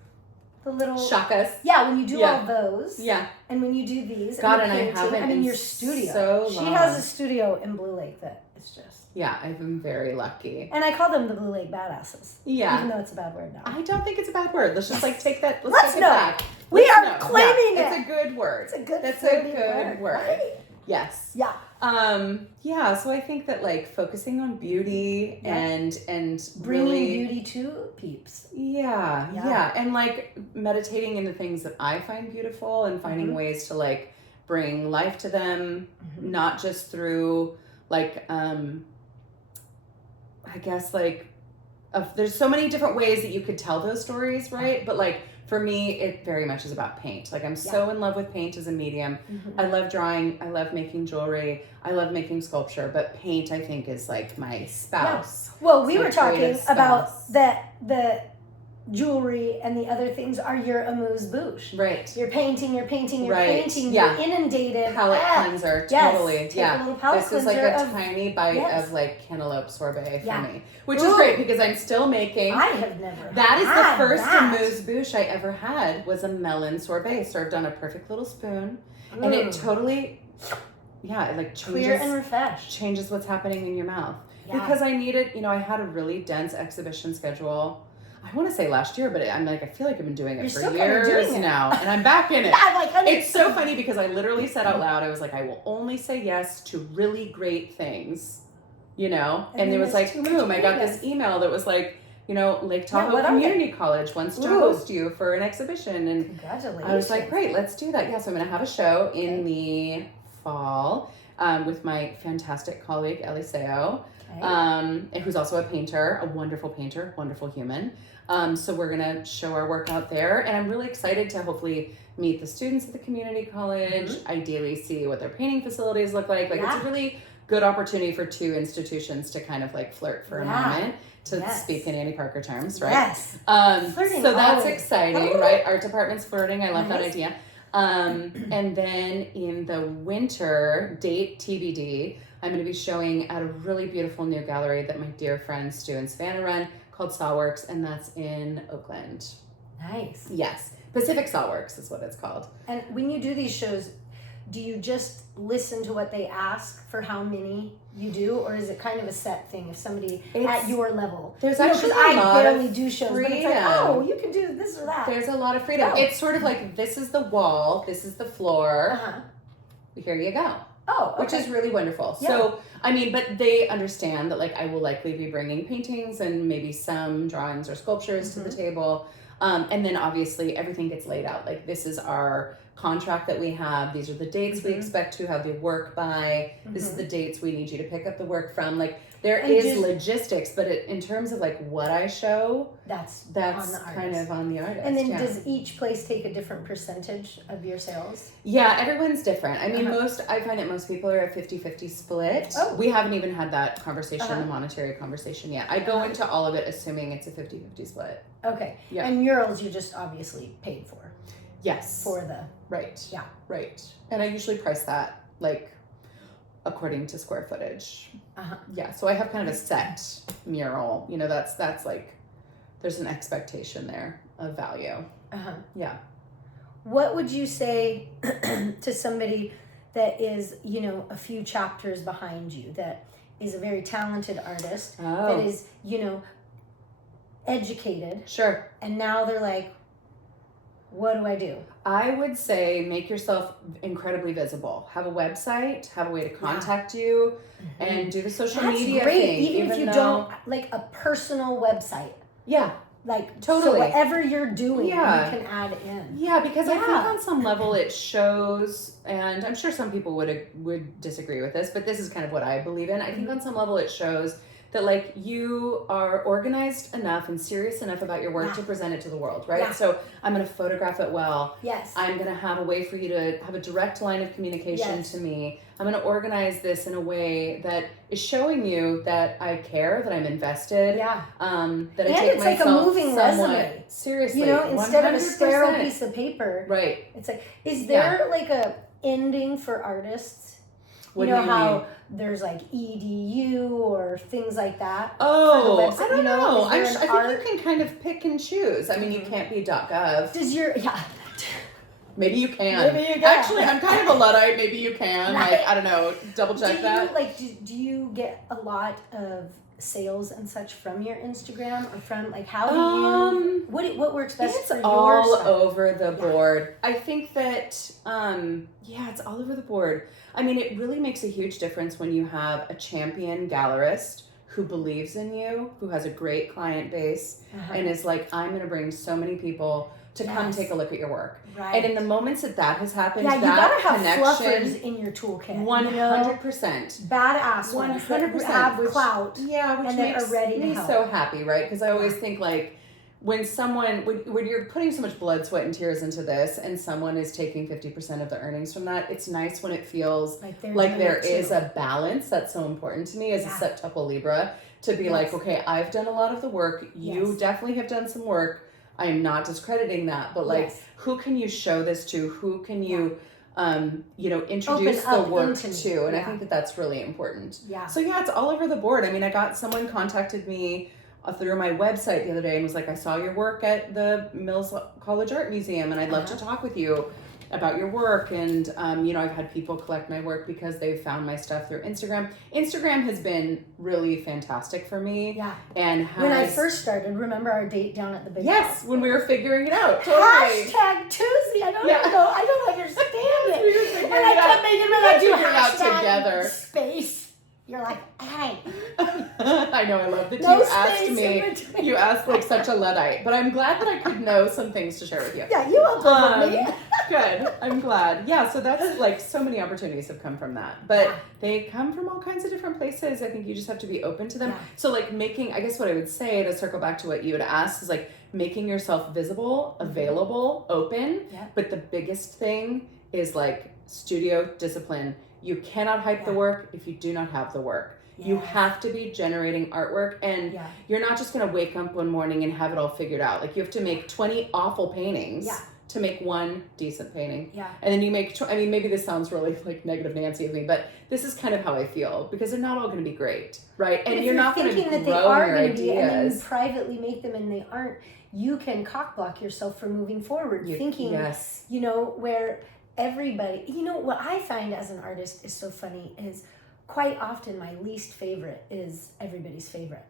The little Shakas. Yeah, when you do Yeah. all those. Yeah. And when you do these God, and and the I painting, haven't I mean in your studio. so She long. has a studio in Blue Lake that is just Yeah, I've been very lucky. and I call them the Blue Lake Badasses. Yeah. Even though it's a bad word now. I don't think it's a bad word. Let's just like take that. Let's take know. it back. We Let's are know. claiming It's it. a good word. It's a good That's a flirty good word. Right? Yes. Yeah. Yeah, so I think that like focusing on beauty and Bringing really, beauty to peeps. Yeah. And like meditating into things that I find beautiful and finding ways to like bring life to them, not just through like I guess like there's so many different ways that you could tell those stories, right? But like for me, it very much is about paint. Like I'm so in love with paint as a medium. I love drawing. I love making jewelry. I love making sculpture. But paint, I think, is like my spouse. Yeah. Well, we My were talking greatest about spouse. that the jewelry and the other things are your amuse-bouche. Right. You're painting, Right. you're Yeah. inundated. Palette cleanser. Yes. Totally. Take Yeah. a little palette This is like a cleanser of- tiny bite Yes. of like cantaloupe sorbet for Yeah. me, which Ooh. is great because I'm still making. I have never. That is had the first that. amuse-bouche I ever had was a melon sorbet served on a perfect little spoon, and it totally, it like Clear and changes refreshed. changes what's happening in your mouth. Yeah. Because I needed, I had a really dense exhibition schedule. I want to say last year, but I'm like, I feel like I've been doing it You're for still kinda years doing it. now, and I'm back in it. I'm like, honey, It's so funny because I literally said out loud, I was like, I will only say yes to really great things you know, and then it was there's like, too much boom, I got Vegas. this email that was like, you know, Lake Tahoe what are Community College wants to Ooh. host you for an exhibition. And Congratulations. I was like, great, let's do that. Yeah, so I'm going to have a show in the fall with my fantastic colleague, Eliseo, who's also a painter, a wonderful painter, wonderful human. So we're going to show our work out there. And I'm really excited to hopefully meet the students at the community college, ideally see what their painting facilities look like. Like, it's a really good opportunity for two institutions to kind of like flirt for a moment, to speak in Annie Parker terms, right? Yes. So that's exciting, right? Art department's flirting. I love that Nice. idea. And then in the winter, date TBD, I'm going to be showing at a really beautiful new gallery that my dear friend Stu and Savannah run called Sawworks, and that's in Oakland. Nice. Yes. Pacific Sawworks is what it's called. And when you do these shows, do you just listen to what they ask for how many you do, or is it kind of a set thing if somebody at your level? There's actually a I lot barely of do shows, freedom. but it's like, oh, you can do this or that. There's a lot of freedom. Go. It's sort of like, this is the wall, this is the floor. Here you go. Oh, okay. Which is really wonderful. Yeah. So, I mean, but they understand that like I will likely be bringing paintings and maybe some drawings or sculptures to the table. And then obviously everything gets laid out. Like, this is our contract that we have. These are the dates we expect to have the work by. This is the dates we need you to pick up the work from. Like, there is logistics, but in terms of like what I show, that's on the artist. kind of on the artist. And then does each place take a different percentage of your sales? Yeah, everyone's different. I mean, I find that most people are a 50-50 split. Oh. We haven't even had that conversation, the monetary conversation yet. I go into all of it assuming it's a 50-50 split. Okay. Yeah. And murals you just obviously paid for. Yes. For the... Right. Yeah. Right. And I usually price that like according to square footage. Yeah. So I have kind of a set mural. You know, that's like, there's an expectation there of value. Yeah. What would you say to somebody that is, you know, a few chapters behind you, that is a very talented artist, that is, you know, educated, Sure. and now they're like, what do I do? I would say make yourself incredibly visible. Have a website, have a way to contact you, and do the social media great. thing. Even if you don't, like a personal website. Yeah. Like, Totally. So whatever you're doing, you Yeah. can add in. Yeah, because I think on some level it shows, and I'm sure some people would disagree with this, but this is kind of what I believe in. I think on some level it shows that like you are organized enough and serious enough about your work to present it to the world, right? Yeah. So I'm going to photograph it well. Yes. I'm going to have a way for you to have a direct line of communication to me. I'm going to organize this in a way that is showing you that I care, that I'm invested. Yeah. That I And take it's like a myself moving somewhat resume. seriously. You know, instead of a sterile 100%. piece of paper. Right. It's like, is there like a ending for artists? What you know do you how mean? There's like EDU or things like that? Oh, website, I don't you know, know. is there an I think you can kind of pick and choose. I mean, you can't be .gov. Does your, Maybe you can. Maybe you can. Actually, I'm kind of a Luddite. Maybe you can. Right. Like, I don't know. Double check that. Do you get a lot of sales and such from your Instagram, or from like, how do you, what works best It's for your all site? over the board. I think that, it's all over the board. I mean, it really makes a huge difference when you have a champion gallerist who believes in you, who has a great client base, and is like, I'm going to bring so many people to come take a look at your work. Right. And in the moments that has happened, you that gotta have connection, fluffers in your toolkit. 100%. Badass ones that 100%. have clout. Yeah, which and they makes are ready to me help. so happy, right? Because I always think like, when you're putting so much blood, sweat, and tears into this, and someone is taking 50% of the earnings from that, it's nice when it feels like there is a balance. That's so important to me as a septuple Libra, to be like, okay, I've done a lot of the work. You definitely have done some work. I am not discrediting that, but like, who can you show this to? Who can you, introduce the work to? And I think that that's really important. Yeah. So it's all over the board. I mean, someone contacted me through my website the other day and was like, I saw your work at the Mills College Art Museum and I'd love to talk with you about your work. And, I've had people collect my work because they've found my stuff through Instagram. Instagram has been really fantastic for me. Yeah. And when I first started, remember our date down at the big house? when we were figuring it out. Totally. Hashtag Tuesday. I don't understand it. We were figuring and I it out. kept making it like, do figuring it out hashtag together. space. You're like, hey, I know, I love that No you asked space in me. between. You asked like such a Luddite, but I'm glad that I could know some things to share with you. Yeah, you uplift me. Good. I'm glad. Yeah, so that's like so many opportunities have come from that. But Yeah. they come from all kinds of different places. I think you just have to be open to them. Yeah. So like I guess what I would say to circle back to what you had asked is like making yourself visible, available, open. Yeah. But the biggest thing is like studio discipline. You cannot hype the Yeah. work if you do not have the work. You Yes. have to be generating artwork, and Yeah. you're not just going to wake up one morning and have it all figured out. Like you have to make 20 awful paintings Yeah. to make one decent painting. Yeah. And then you make, maybe this sounds really like negative Nancy of me, but this is kind of how I feel because they're not all going to be great, right? But And if you're not going to thinking that they grow are your going to be, and then you ideas. privately make them and they aren't, you can cock block yourself from moving forward, thinking, Yes. where everybody, what I find as an artist is so funny is quite often my least favorite is everybody's favorite.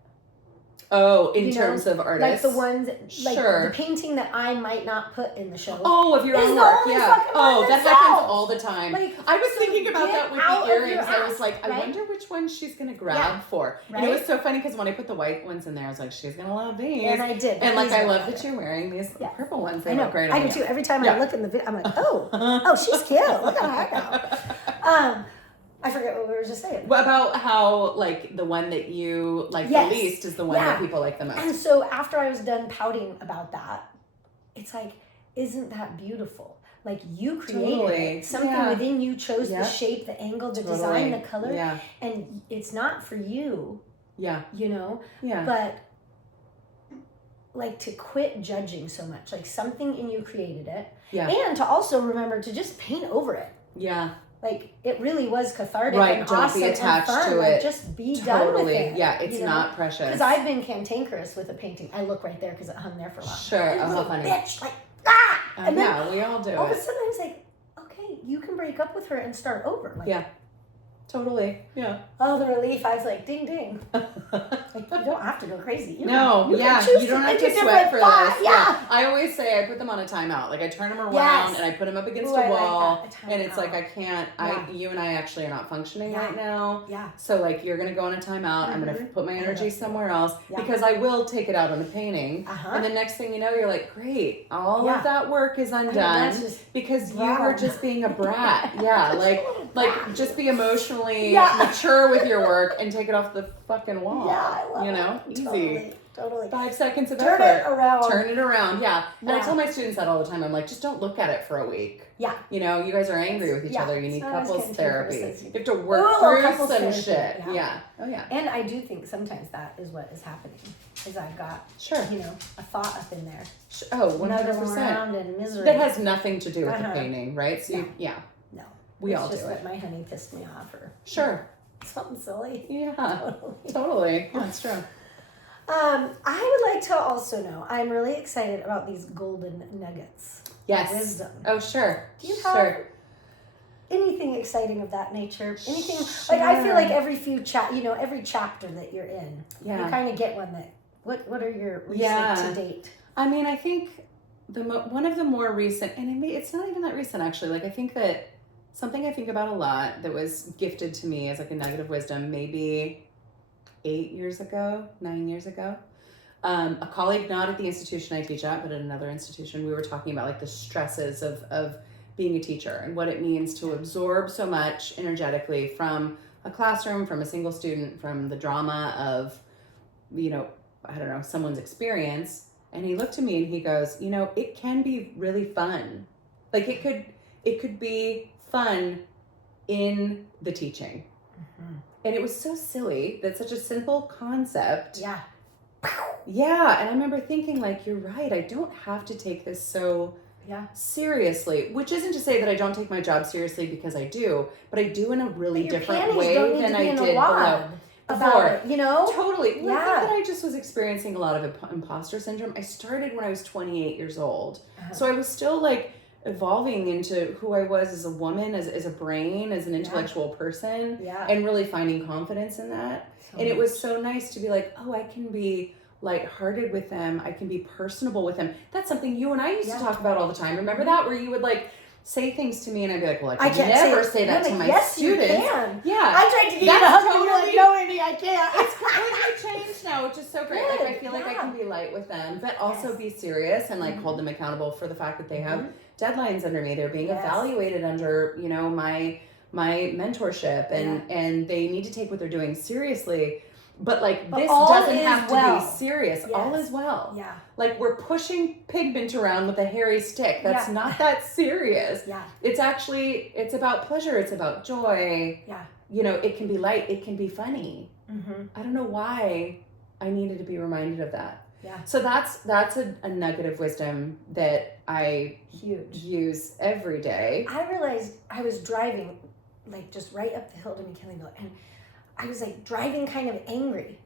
Oh, in terms of artists. Like the ones, like Sure. the painting that I might not put in the show. Oh, of your Is own the work, only yeah. fucking Oh, one that that happens sells. all the time. Like, I was so thinking about get that with out the of your earrings. I was ass, like, I right? wonder which one she's gonna grab Yeah. for. And Right? it was so funny because when I put the white ones in there, I was like, she's gonna love these. And I did. And like, These I are love better. that you're wearing these Yeah. purple ones. They I know. look great I on do you. too. Every time Yeah. I look in the video, I'm like, oh, she's cute. Look at her. I forget what we were just saying. What about how like the one that you like Yes. the least is the one Yeah. that people like the most? And so after I was done pouting about that, it's like, isn't that beautiful? Like you created Totally. it. Something Yeah. within you chose the Yep. shape, the angle, the Totally. design, the color. Yeah. And it's not for you, Yeah. Yeah. but like to quit judging so much. Like something in you created it. Yeah. And to also remember to just paint over it. Yeah. Like it really was cathartic Right, and don't be awesome attached and fun. to Like it. just be done with Totally. it. Yeah. It's not precious. Because I've been cantankerous with a painting. I look right there because it hung there for a while. Sure. And Oh, how little funny. bitch, like ah. Oh, And then yeah, we all do all of a it. sudden I was like, okay, you can break up with her and start over. Like, Yeah. Totally. Yeah. oh, the relief. I was like, ding ding. Like you don't have to go crazy. You No, can yeah, choose you don't have pick to a sweat different for thought. this. Yeah. I always say I put them on a timeout. Like I turn them around Yes. and I put them up against Ooh, a I like wall, that, a and it's like timeout. I can't. Yeah. You and I actually are not functioning Yeah. right now. Yeah. So like you're gonna go on a timeout. I'm gonna Mhm. put my I energy love somewhere else Yeah. because I will take it out on a painting. Uh-huh. And the next thing you know, you're like, great, all Yeah. of that work is I know, undone that's just because you brown. were just being a brat. Yeah, Just a like little like brat. just be emotionally Yeah. mature with your work and take it off the fucking wall. Yeah, I love you know, it. easy. Totally. 5 seconds of Turn effort. it around. Turn it around, yeah. And I Yeah. tell my students that all the time. I'm like, just don't look at it for a week. Yeah. You know, you guys are angry with each Yeah, other. You it's need not as couples cantankerous therapy. as you- You have to work Ooh, through couples some therapy, shit. yeah. Yeah. Oh yeah. And I do think sometimes that is what is happening. Is I've got, Sure. a thought up in there. Oh, Nuzzling 100%. around in misery. That has nothing to do with the Uh-huh. painting, right? So yeah, No. we it's all do just that it. my honey pissed me off or Sure. something silly. Yeah. Totally. Totally. Yeah, it's true. I would like to also know, I'm really excited about these golden nuggets. of Yes. Wisdom. Oh, sure. Do you have Sure. anything exciting of that nature? Anything like I feel Sure. like every every chapter that you're in, Yeah. you kind of get one that. What are your recent Yeah. to date? I mean, I think one of the more recent, and it's not even that recent actually. Like I think that something I think about a lot that was gifted to me as like a nugget of wisdom, maybe 9 years ago. A colleague, not at the institution I teach at, but at another institution, we were talking about like the stresses of being a teacher and what it means to absorb so much energetically from a classroom, from a single student, from the drama of, I don't know, someone's experience. And he looked at me and he goes, it can be really fun. Like it could be fun in the teaching. Mm-hmm. And it was so silly. That's such a simple concept. Yeah. Yeah. And I remember thinking like, you're right. I don't have to take this so seriously, which isn't to say that I don't take my job seriously because I do, but I do in a really different way than I did below. About it, Totally. Well, I Yeah. think that I just was experiencing a lot of imposter syndrome. I started when I was 28 years old. Uh-huh. So I was still like evolving into who I was as a woman, as a brain, as an intellectual person, Yeah. and really finding confidence in that. And it was so nice to be like, oh, I can be lighthearted with them. I can be personable with them. That's something you and I used to talk about all the time. Remember that? Where you would like say things to me and I'd be like, well, I could never say that to my yes, students. You can. Yeah. I tried to get you to That's hug me. You're like, totally- no, Amy, I can't. It's completely changed which is so great. Like, I feel like I can be light with them, but also be serious and like hold them accountable for the fact that they have deadlines under me. They're being evaluated under, you know, my mentorship, and they need to take what they're doing seriously. But like, this doesn't have to be serious. Yes. All is well. Yeah. Like, we're pushing pigment around with a hairy stick. That's not that serious. Yeah. It's actually, it's about pleasure. It's about joy. Yeah. You know, it can be light. It can be funny. Mm-hmm. I don't know why I needed to be reminded of that. Yeah. So that's a nugget of wisdom that I use every day. I realized I was driving, like, just right up the hill to McKinleyville, and I was like driving kind of angry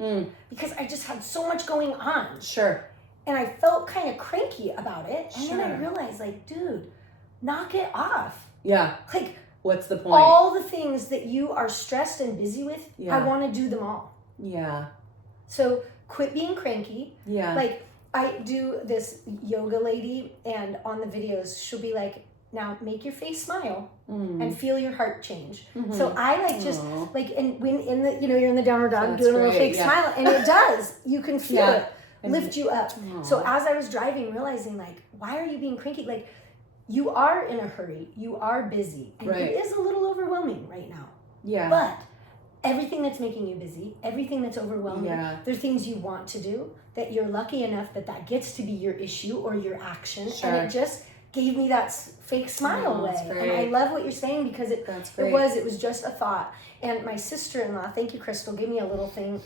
because I just had so much going on. Sure. And I felt kind of cranky about it. And then I realized, like, dude, knock it off. Yeah. Like, what's the point? All the things that you are stressed and busy with, I want to do them all. Yeah. So quit being cranky. Yeah. Like, I do this yoga lady, and on the videos, she'll be like, now make your face smile and feel your heart change. Mm-hmm. So I like just like, and when in the, you know, you're in the downward dog doing a little fake smile, and it does, you can feel it lift you up. So as I was driving, realizing, like, why are you being cranky? Like, you are in a hurry, you are busy, and it is a little overwhelming right now. Yeah. But everything that's making you busy, everything that's overwhelming, there are things you want to do that you're lucky enough that gets to be your issue or your action. Sure. And it just gave me that fake smile way. And I love what you're saying, because it was just a thought. And my sister-in-law, thank you, Crystal, gave me a little thing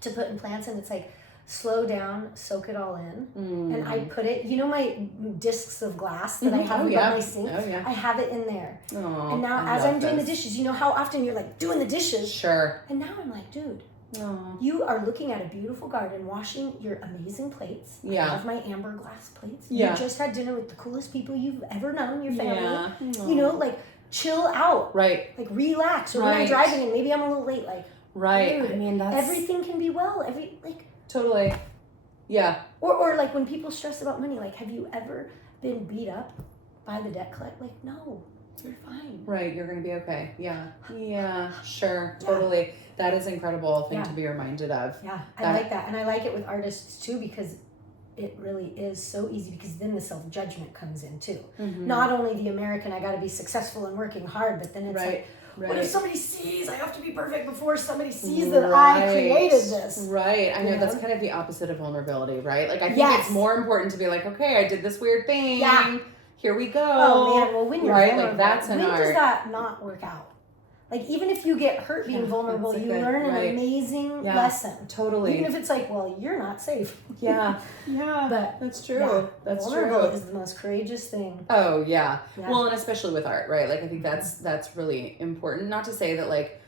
to put in plants, and it's like, slow down, soak it all in. And I put it, you know, my discs of glass that I have above my sink, I have it in there. And now as I'm doing the dishes, you know how often you're like doing the dishes? Sure. And now I'm like, dude, you are looking at a beautiful garden, washing your amazing plates. I love my amber glass plates. You just had dinner with the coolest people you've ever known, your family. You know, like, chill out. Right. Like, relax. Or when I'm driving and maybe I'm a little late, like, dude, I mean, that's... everything can be well. Totally. Yeah. Or like, when people stress about money, like, have you ever been beat up by the debt collector? Like, no, you're fine. Right. You're going to be okay. Yeah. Yeah. Sure. Totally. That is an incredible thing to be reminded of. Yeah. I like that. And I like it with artists too, because it really is so easy, because then the self-judgment comes in too. Mm-hmm. Not only the American, I got to be successful and working hard, but then it's like, what if somebody sees I have to be perfect before somebody sees that I created this? Right. I know that's kind of the opposite of vulnerability, right? Like, I think it's more important to be like, okay, I did this weird thing. Yeah. Here we go. Oh man, well, when you're vulnerable, like, that's an art. When does that not work out? Like, even if you get hurt being vulnerable, you learn an amazing lesson. Totally. Even if it's like, well, you're not safe. Yeah. But that's true. Yeah, that's vulnerable is the most courageous thing. Oh, yeah. Well, and especially with art, right? Like, I think that's really important. Not to say that, like,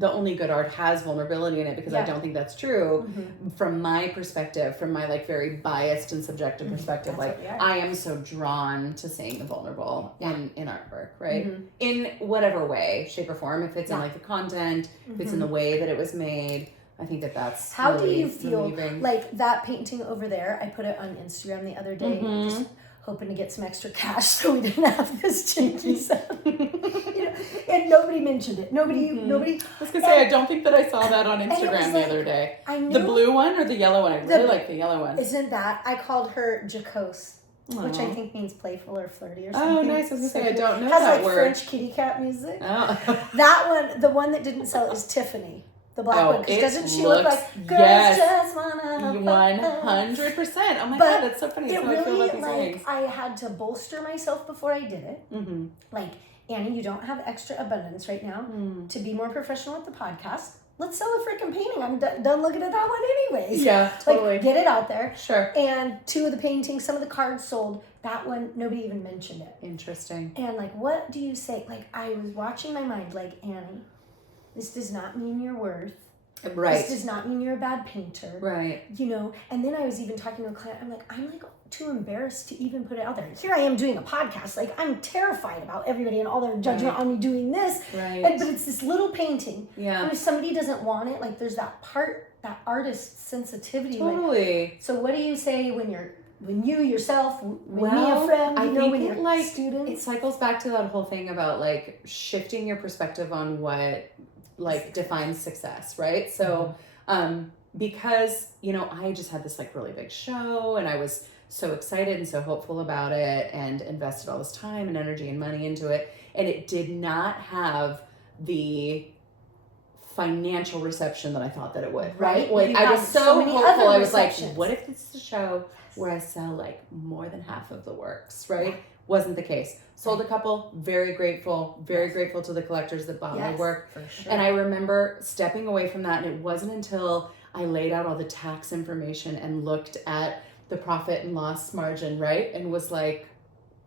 the only good art has vulnerability in it, because I don't think that's true. Mm-hmm. From my perspective, from my, like, very biased and subjective perspective, that's like, I am so drawn to seeing the vulnerable in artwork, right? Mm-hmm. In whatever way, shape, or form. If it's in, like, the content, if it's in the way that it was made, I think that's how really do you feel relieving. Like that painting over there? I put it on Instagram the other day, just hoping to get some extra cash so we didn't have this janky sound. You know, and nobody mentioned it. Nobody. I was gonna say, I don't think that I saw that on Instagram the other day. I knew, the blue one or the yellow one? I really like the yellow one. Isn't that? I called her jocose, which I think means playful or flirty or something. Oh, nice. I was gonna say, I don't know that like word. French kitty cat music. Oh. That one, the one that didn't sell, is Tiffany. The black one, because doesn't she look like girls just wanna 100%? Oh my god, that's so funny. It really, like, I had to bolster myself before I did it. Mm-hmm. Like, Annie, you don't have extra abundance right now to be more professional with the podcast. Let's sell a freaking painting. I'm done looking at that one anyways. Yeah, totally. Like, get it out there. Sure. And 2 of the paintings, some of the cards sold. That one, nobody even mentioned it. Interesting. And like, what do you say? Like, I was watching my mind, like, Annie, this does not mean you're worth. Right. This does not mean you're a bad painter. Right. You know, and then I was even talking to a client, I'm like too embarrassed to even put it out there. Here I am doing a podcast. Like, I'm terrified about everybody and all their judgment on me doing this. Right. But it's this little painting. Yeah. And if somebody doesn't want it, like, there's that part, that artist sensitivity. Totally. Like, so what do you say when you yourself, when me a friend, you know, when you're like student? It cycles back to that whole thing about, like, shifting your perspective on what, like, defines success, right? So Because, you know, I just had this like really big show and I was so excited and so hopeful about it and invested all this time and energy and money into it. And it did not have the financial reception that I thought that it would, right? Like I was so hopeful. I was like, what if this is a show where I sell like more than half of the works, right? Yeah. Wasn't the case. Sold a couple, very grateful to the collectors that bought my work. For sure. And I remember stepping away from that, and it wasn't until I laid out all the tax information and looked at the profit and loss margin, right? And was like,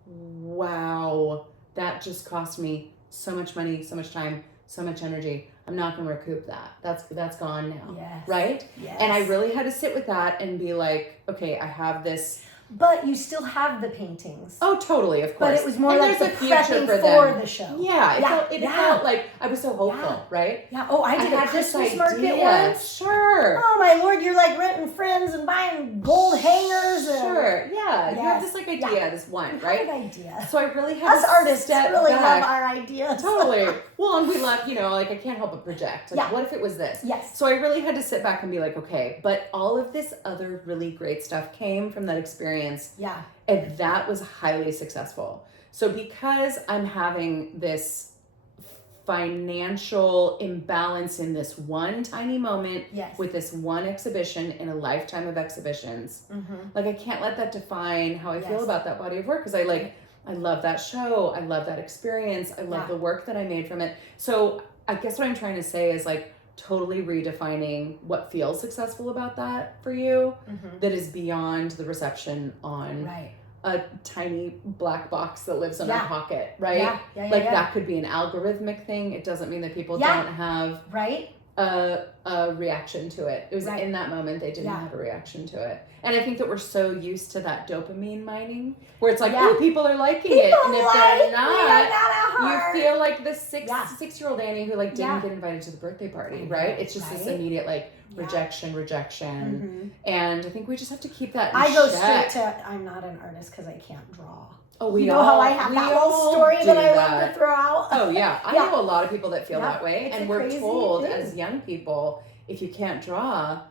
wow, that just cost me so much money, so much time, so much energy. I'm not going to recoup that. That's gone now. Yes. Right? Yes. And I really had to sit with that and be like, okay, I have this. But you still have the paintings. Oh, totally, of course. But it was more like the prepping for the show. Yeah, it felt like I was so hopeful, right? Yeah. Oh, I did a Christmas market once. Sure. Oh my Lord, you're like renting friends and buying gold hangers. Sure. Yeah. You have this like idea, this one, right? Idea. So I really had us artists really back. love our ideas. Totally. Well, and we love, you know, like I can't help but project. Like, what if it was this? Yes. So I really had to sit back and be like, okay, but all of this other really great stuff came from that experience. Yeah. And that was highly successful. So because I'm having this financial imbalance in this one tiny moment with this one exhibition in a lifetime of exhibitions, like I can't let that define how I feel about that body of work, because I love that show. I love that experience. I love the work that I made from it. So I guess what I'm trying to say is like totally redefining what feels successful about that for you, that is beyond the reception on a tiny black box that lives in our pocket, right? That could be an algorithmic thing. It doesn't mean that people don't have a reaction to it. It was in that moment they didn't have a reaction to it. And I think that we're so used to that dopamine mining where it's like, oh, people are liking it. And if they're not, you feel like the six-year-old Annie who like didn't get invited to the birthday party, right? It's just this immediate like rejection. And I think we just have to keep that in go check. straight to, I'm not an artist because I can't draw. Oh, you know how I have that little story that I love to throw out? Oh, yeah. I know a lot of people that feel that way. And we're told as young people, if you can't draw,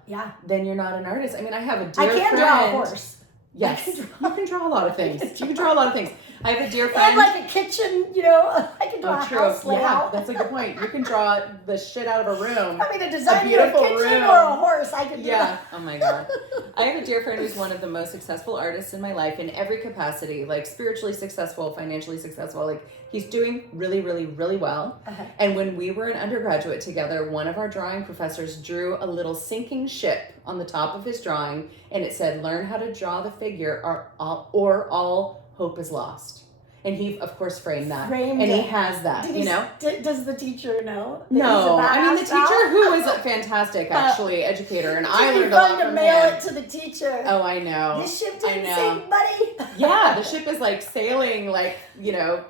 then you're not an artist. I mean, I have a dear friend. I can't draw a horse. Yes. You can draw a lot of things. You can draw a lot of things. I have a dear friend. And like a kitchen, you know, I can draw a house layout. Yeah, that's a good point. You can draw the shit out of a room. I mean, a design of a kitchen or a horse, I can do that. Oh my God. I have a dear friend who's one of the most successful artists in my life in every capacity, like spiritually successful, financially successful. Like he's doing really, really, really well. And when we were an undergraduate together, one of our drawing professors drew a little sinking ship on the top of his drawing, and it said, "Learn how to draw the figure or all hope is lost." And he, of course, framed that. He has that, Does the teacher know? No. I mean, the teacher, who is a fantastic, actually, educator, and I learned a lot from him. To mail it to the teacher. Oh, I know. This ship didn't sink, buddy. Yeah, the ship is like sailing, like, the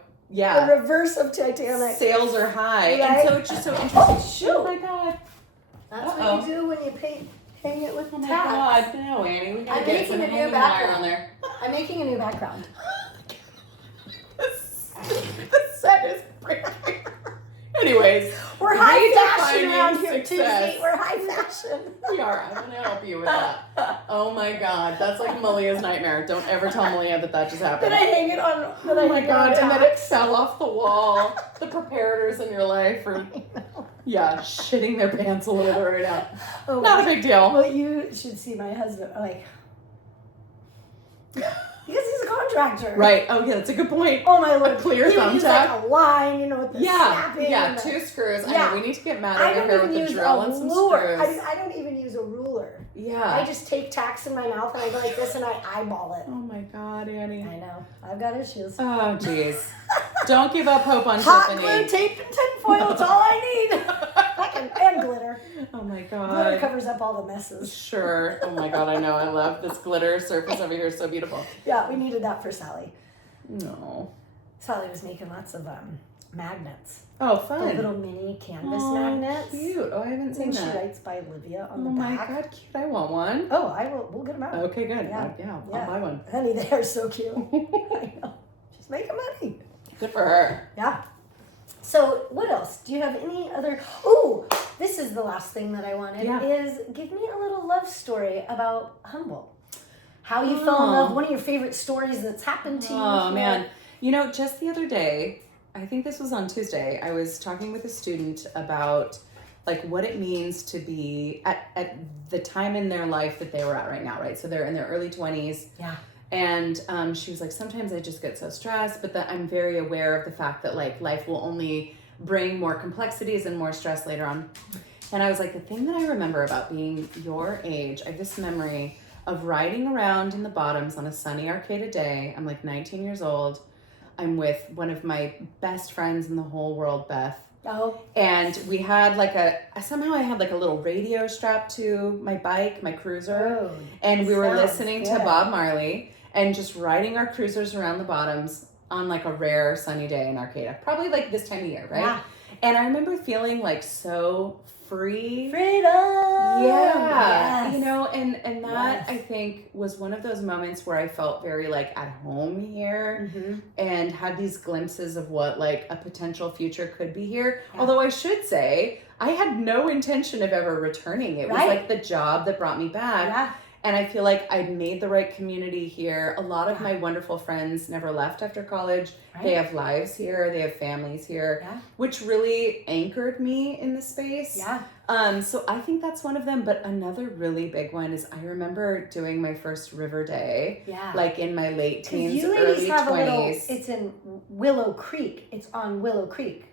reverse of Titanic. Sails are high. Right? And so it's just so interesting. Oh my God. That's what you do when you hang it with tack. Oh, my God. No, Annie. We gotta get some hanging wire on there. I'm making a new background. The set is breaking. Anyways, we're high fashion around here, Tuesday. We're high fashion. We are. I'm gonna help you with that. Oh my God, that's like Malia's nightmare. Don't ever tell Malia that just happened. Did I hang it on? Oh my God, and then it fell off the wall. The preparators in your life are, shitting their pants a little bit right now. Oh, not a big deal. Well, you should see my husband. Like. Because he's a contractor. Right. Oh, yeah, that's a good point. Oh, my Lord. A clear thumbtack. Like a line, with the snapping. Yeah, 2 screws. I know, we need to get mad over here with the drill and some screws. I don't even use a ruler. Yeah. I just take tacks in my mouth and I go like this and I eyeball it. Oh, my God, Annie. I know. I've got issues. Oh, jeez. Don't give up hope on Hot Tiffany. glue, tape, and tinfoil is all I need. And glitter. Oh, my God. Glitter covers up all the messes. Sure. Oh, my God, I know. I love this glitter surface over here. It's so beautiful. Yeah, we needed that for Sally. No. Sally was making lots of magnets. Oh, fun. The little mini canvas magnets. Cute. Oh, I haven't seen that. She writes by Olivia on the back. Oh, my God, cute. I want one. Oh, I will. We'll get them out. Okay, good. Yeah, I'll buy one. Honey, they are so cute. I know. She's making money. Good for her. Yeah. So, what else? Do you have any other... Oh, this is the last thing that I wanted, Yeah. is give me a little love story about Humboldt. How you fell in love, one of your favorite stories that's happened to you. Oh, man. You know, just the other day, I think this was on Tuesday, I was talking with a student about like what it means to be at the time in their life that they were at right now, right? So they're in their early 20s. Yeah. And she was like, sometimes I just get so stressed, but that I'm very aware of the fact that like life will only bring more complexities and more stress later on. And I was like, the thing that I remember about being your age, I have this memory of riding around in the bottoms on a sunny Arcata day. I'm like 19 years old. I'm with one of my best friends in the whole world, Beth. Oh. And we had like somehow I had like a little radio strapped to my bike, my cruiser. Oh, and we were sounds listening to good. Bob Marley and just riding our cruisers around the bottoms on like a rare sunny day in Arcata. Probably like this time of year, right? Yeah. And I remember feeling like so free. Freedom. Yeah. Yes. You know, and that Yes. I think was one of those moments where I felt very like at home here and had these glimpses of what like a potential future could be here. Yeah. Although I should say I had no intention of ever returning. It was Right. like the job that brought me back. Yeah. And I feel like I'd made the right community here. A lot of Yeah. my wonderful friends never left after college. Right. They have lives here. They have families here, Yeah. which really anchored me in the space. Yeah. So I think that's one of them. But another really big one is I remember doing my first river day, Yeah. like in my late 'Cause teens, you ladies early have 20s. it's in Willow Creek. It's on Willow Creek.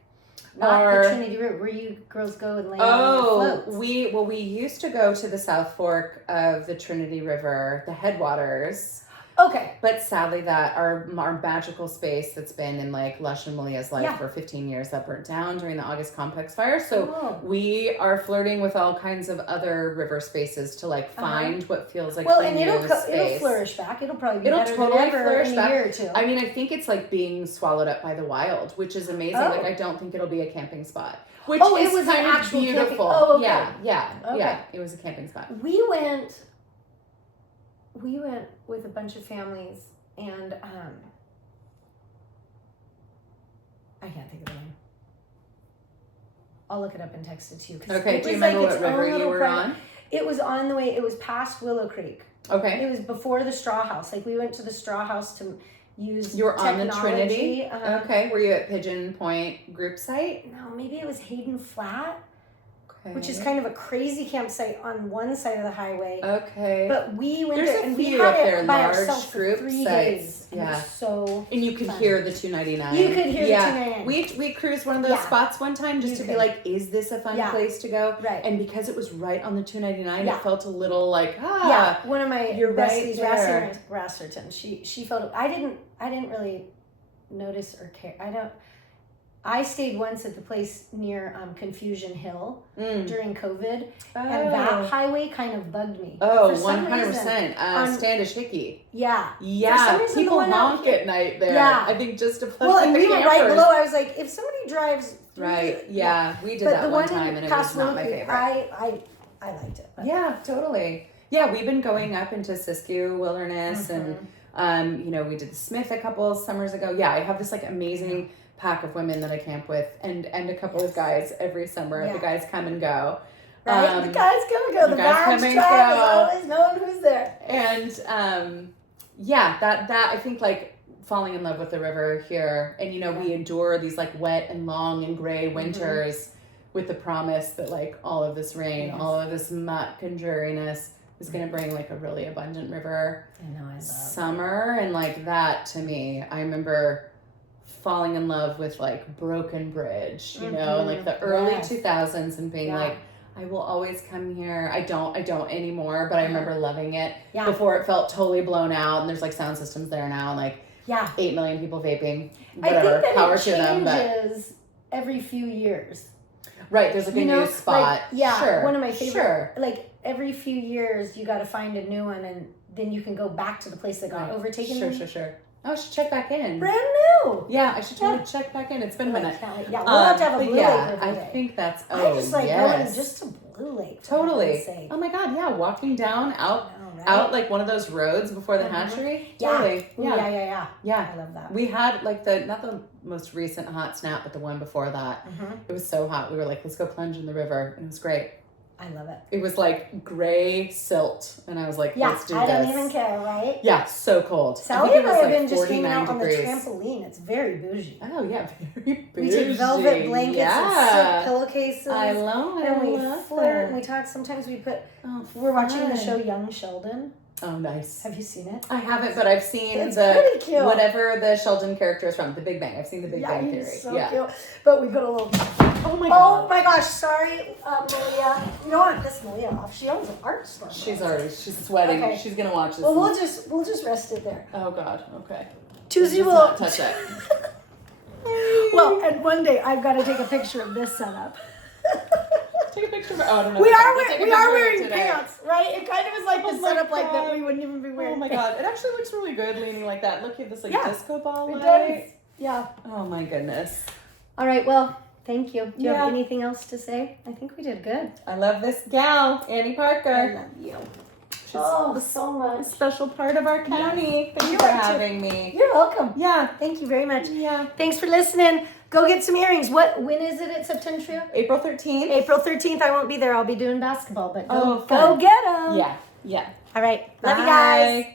Not Or- the Trinity River, where you girls go and lay on your Oh, floats. we used to go to the South Fork of the Trinity River, the headwaters. Okay. But sadly, that our magical space that's been in like Lush and Malia's life Yeah. for 15 years, that burnt down during the August Complex fire. So Oh. we are flirting with all kinds of other river spaces to like find what feels like Well, the and new it'll space. flourish back. It'll probably be It'll better totally than ever flourish in back. a year or two. I mean, I think it's like being swallowed up by the wild, which is amazing. Oh. Like I don't think it'll be a camping spot, which Oh, it is was an kind of actual camping- beautiful. oh, okay. Yeah. Okay. It was a camping spot. We went with a bunch of families, and I can't think of the name. I'll look it up and text it to you. 'Cause Okay. it Do you was like remember its what own river you little were private- on? It was on the way. It was past Willow Creek. Okay. It was before the Straw House. Like we went to the Straw House to use. You were on the technology. Trinity? Okay. Were you at Pigeon Point group site? No, maybe it was Hayden Flat, Okay. which is kind of a crazy campsite on one side of the highway. Okay. But we went There's there a and we few had up it there, by large ourselves for group 3 sites. days. And it Yeah. was so And you could fun. hear the 299. You could hear the 299. We cruised one of those Yeah. spots one time just You to be could. like, is this a fun Yeah. place to go? Right. And because it was right on the 299, Yeah. it felt a little like, Yeah, one of my you're right besties, there. Rasserton, she felt it. I didn't really notice or care. I stayed once at the place near Confusion Hill during COVID, and that highway kind of bugged me. Oh, For some 100%. reason, Standish Hickey. Yeah. Yeah, some reason, the people one out honk here- at night there. Yeah. I think just to plug Well, and the we were right campers. below. I was like, if somebody drives through Right, the- yeah, we did But that the one one time in and it past was not Willow my Creek, favorite. I liked it. But. Yeah, totally. Yeah, we've been going up into Siskiyou Wilderness and we did the Smith a couple of summers ago. Yeah, I have this like amazing pack of women that I camp with and a couple of guys every summer. Yeah. The guys come and go. Right? The guys come and go. The guys badge come and tribe is go. always knowing who's there. And that I think like falling in love with the river here and we endure these like wet and long and gray winters with the promise that like all of this rain, all of this muck and dreariness is going to bring like a really abundant river I know, I love summer. And like that to me, I remember falling in love with like Broken Bridge, like the early 2000s and being like, I will always come here. I don't anymore, but I remember loving it before it felt totally blown out and there's like sound systems there now and like 8 million people vaping. Whatever, I think power that to them. But changes every few years. right, there's like a new spot. Like, sure. One of my favorite. Sure. Like every few years, you got to find a new one, and then you can go back to the place that got overtaken. Sure. Oh, I should check back in. Brand new. Yeah, I should totally check back in. It's been a minute. Yeah, we'll have to have a blue light river I day. think that's. I just like going just to little late. Totally. Say. Oh my God, yeah, walking down out I know, right? out like one of those roads before the hatchery. Yeah. Totally. Ooh, Yeah. yeah. I love that. We had like not the most recent hot snap, but the one before that. It was so hot. We were like, let's go plunge in the river, and it was great. I love it. It was like gray silt, and I was like, let's do this. I don't even care, right? Yeah, so cold. Sally I and think I it have was been just hanging out degrees. on the trampoline. It's very bougie. Oh yeah, very bougie. We take velvet blankets and silk pillowcases. I love it. And we I love flirt that. and we talk. Sometimes we put. Oh, We're watching the fun. show Young Sheldon. Oh, nice. Have you seen it? I haven't, but I've seen It's pretty cute. whatever the Sheldon character is from, The Big Bang. I've seen The Big Bang Theory. He's so cute. But we put a little. Oh my God. Oh my gosh! Sorry, Malia. You don't want to piss Malia off. She owns an art store. She's sweating. Okay. She's gonna watch this. Well, we'll just rest it there. Oh God. Okay. Tuzzi Just will not touch it. Well, and one day I've got to take a picture of this setup. Take a picture of it. Oh, I don't know. We are Take a we are picture of it wearing today. pants, right? It kind of is like Oh the my setup like that God. we wouldn't even be wearing. Oh my God. It actually looks really good leaning like that. Look at this like Yeah, disco ball It light. does. Yeah. Oh my goodness. All right. Well, thank you. Do you have Yeah. anything else to say? I think we did good. I love this gal, Annie I Parker. love you. She's Oh, so a much. special part of our county. Thank you You for are too. having me. You're welcome. Yeah. Thank you very much. Yeah. Thanks for listening. Go get some earrings. When is it at September? April 13th. April 13th. I won't be there. I'll be doing basketball, but Oh, go fun. get them. Yeah. Yeah. All right. Love you Bye. guys.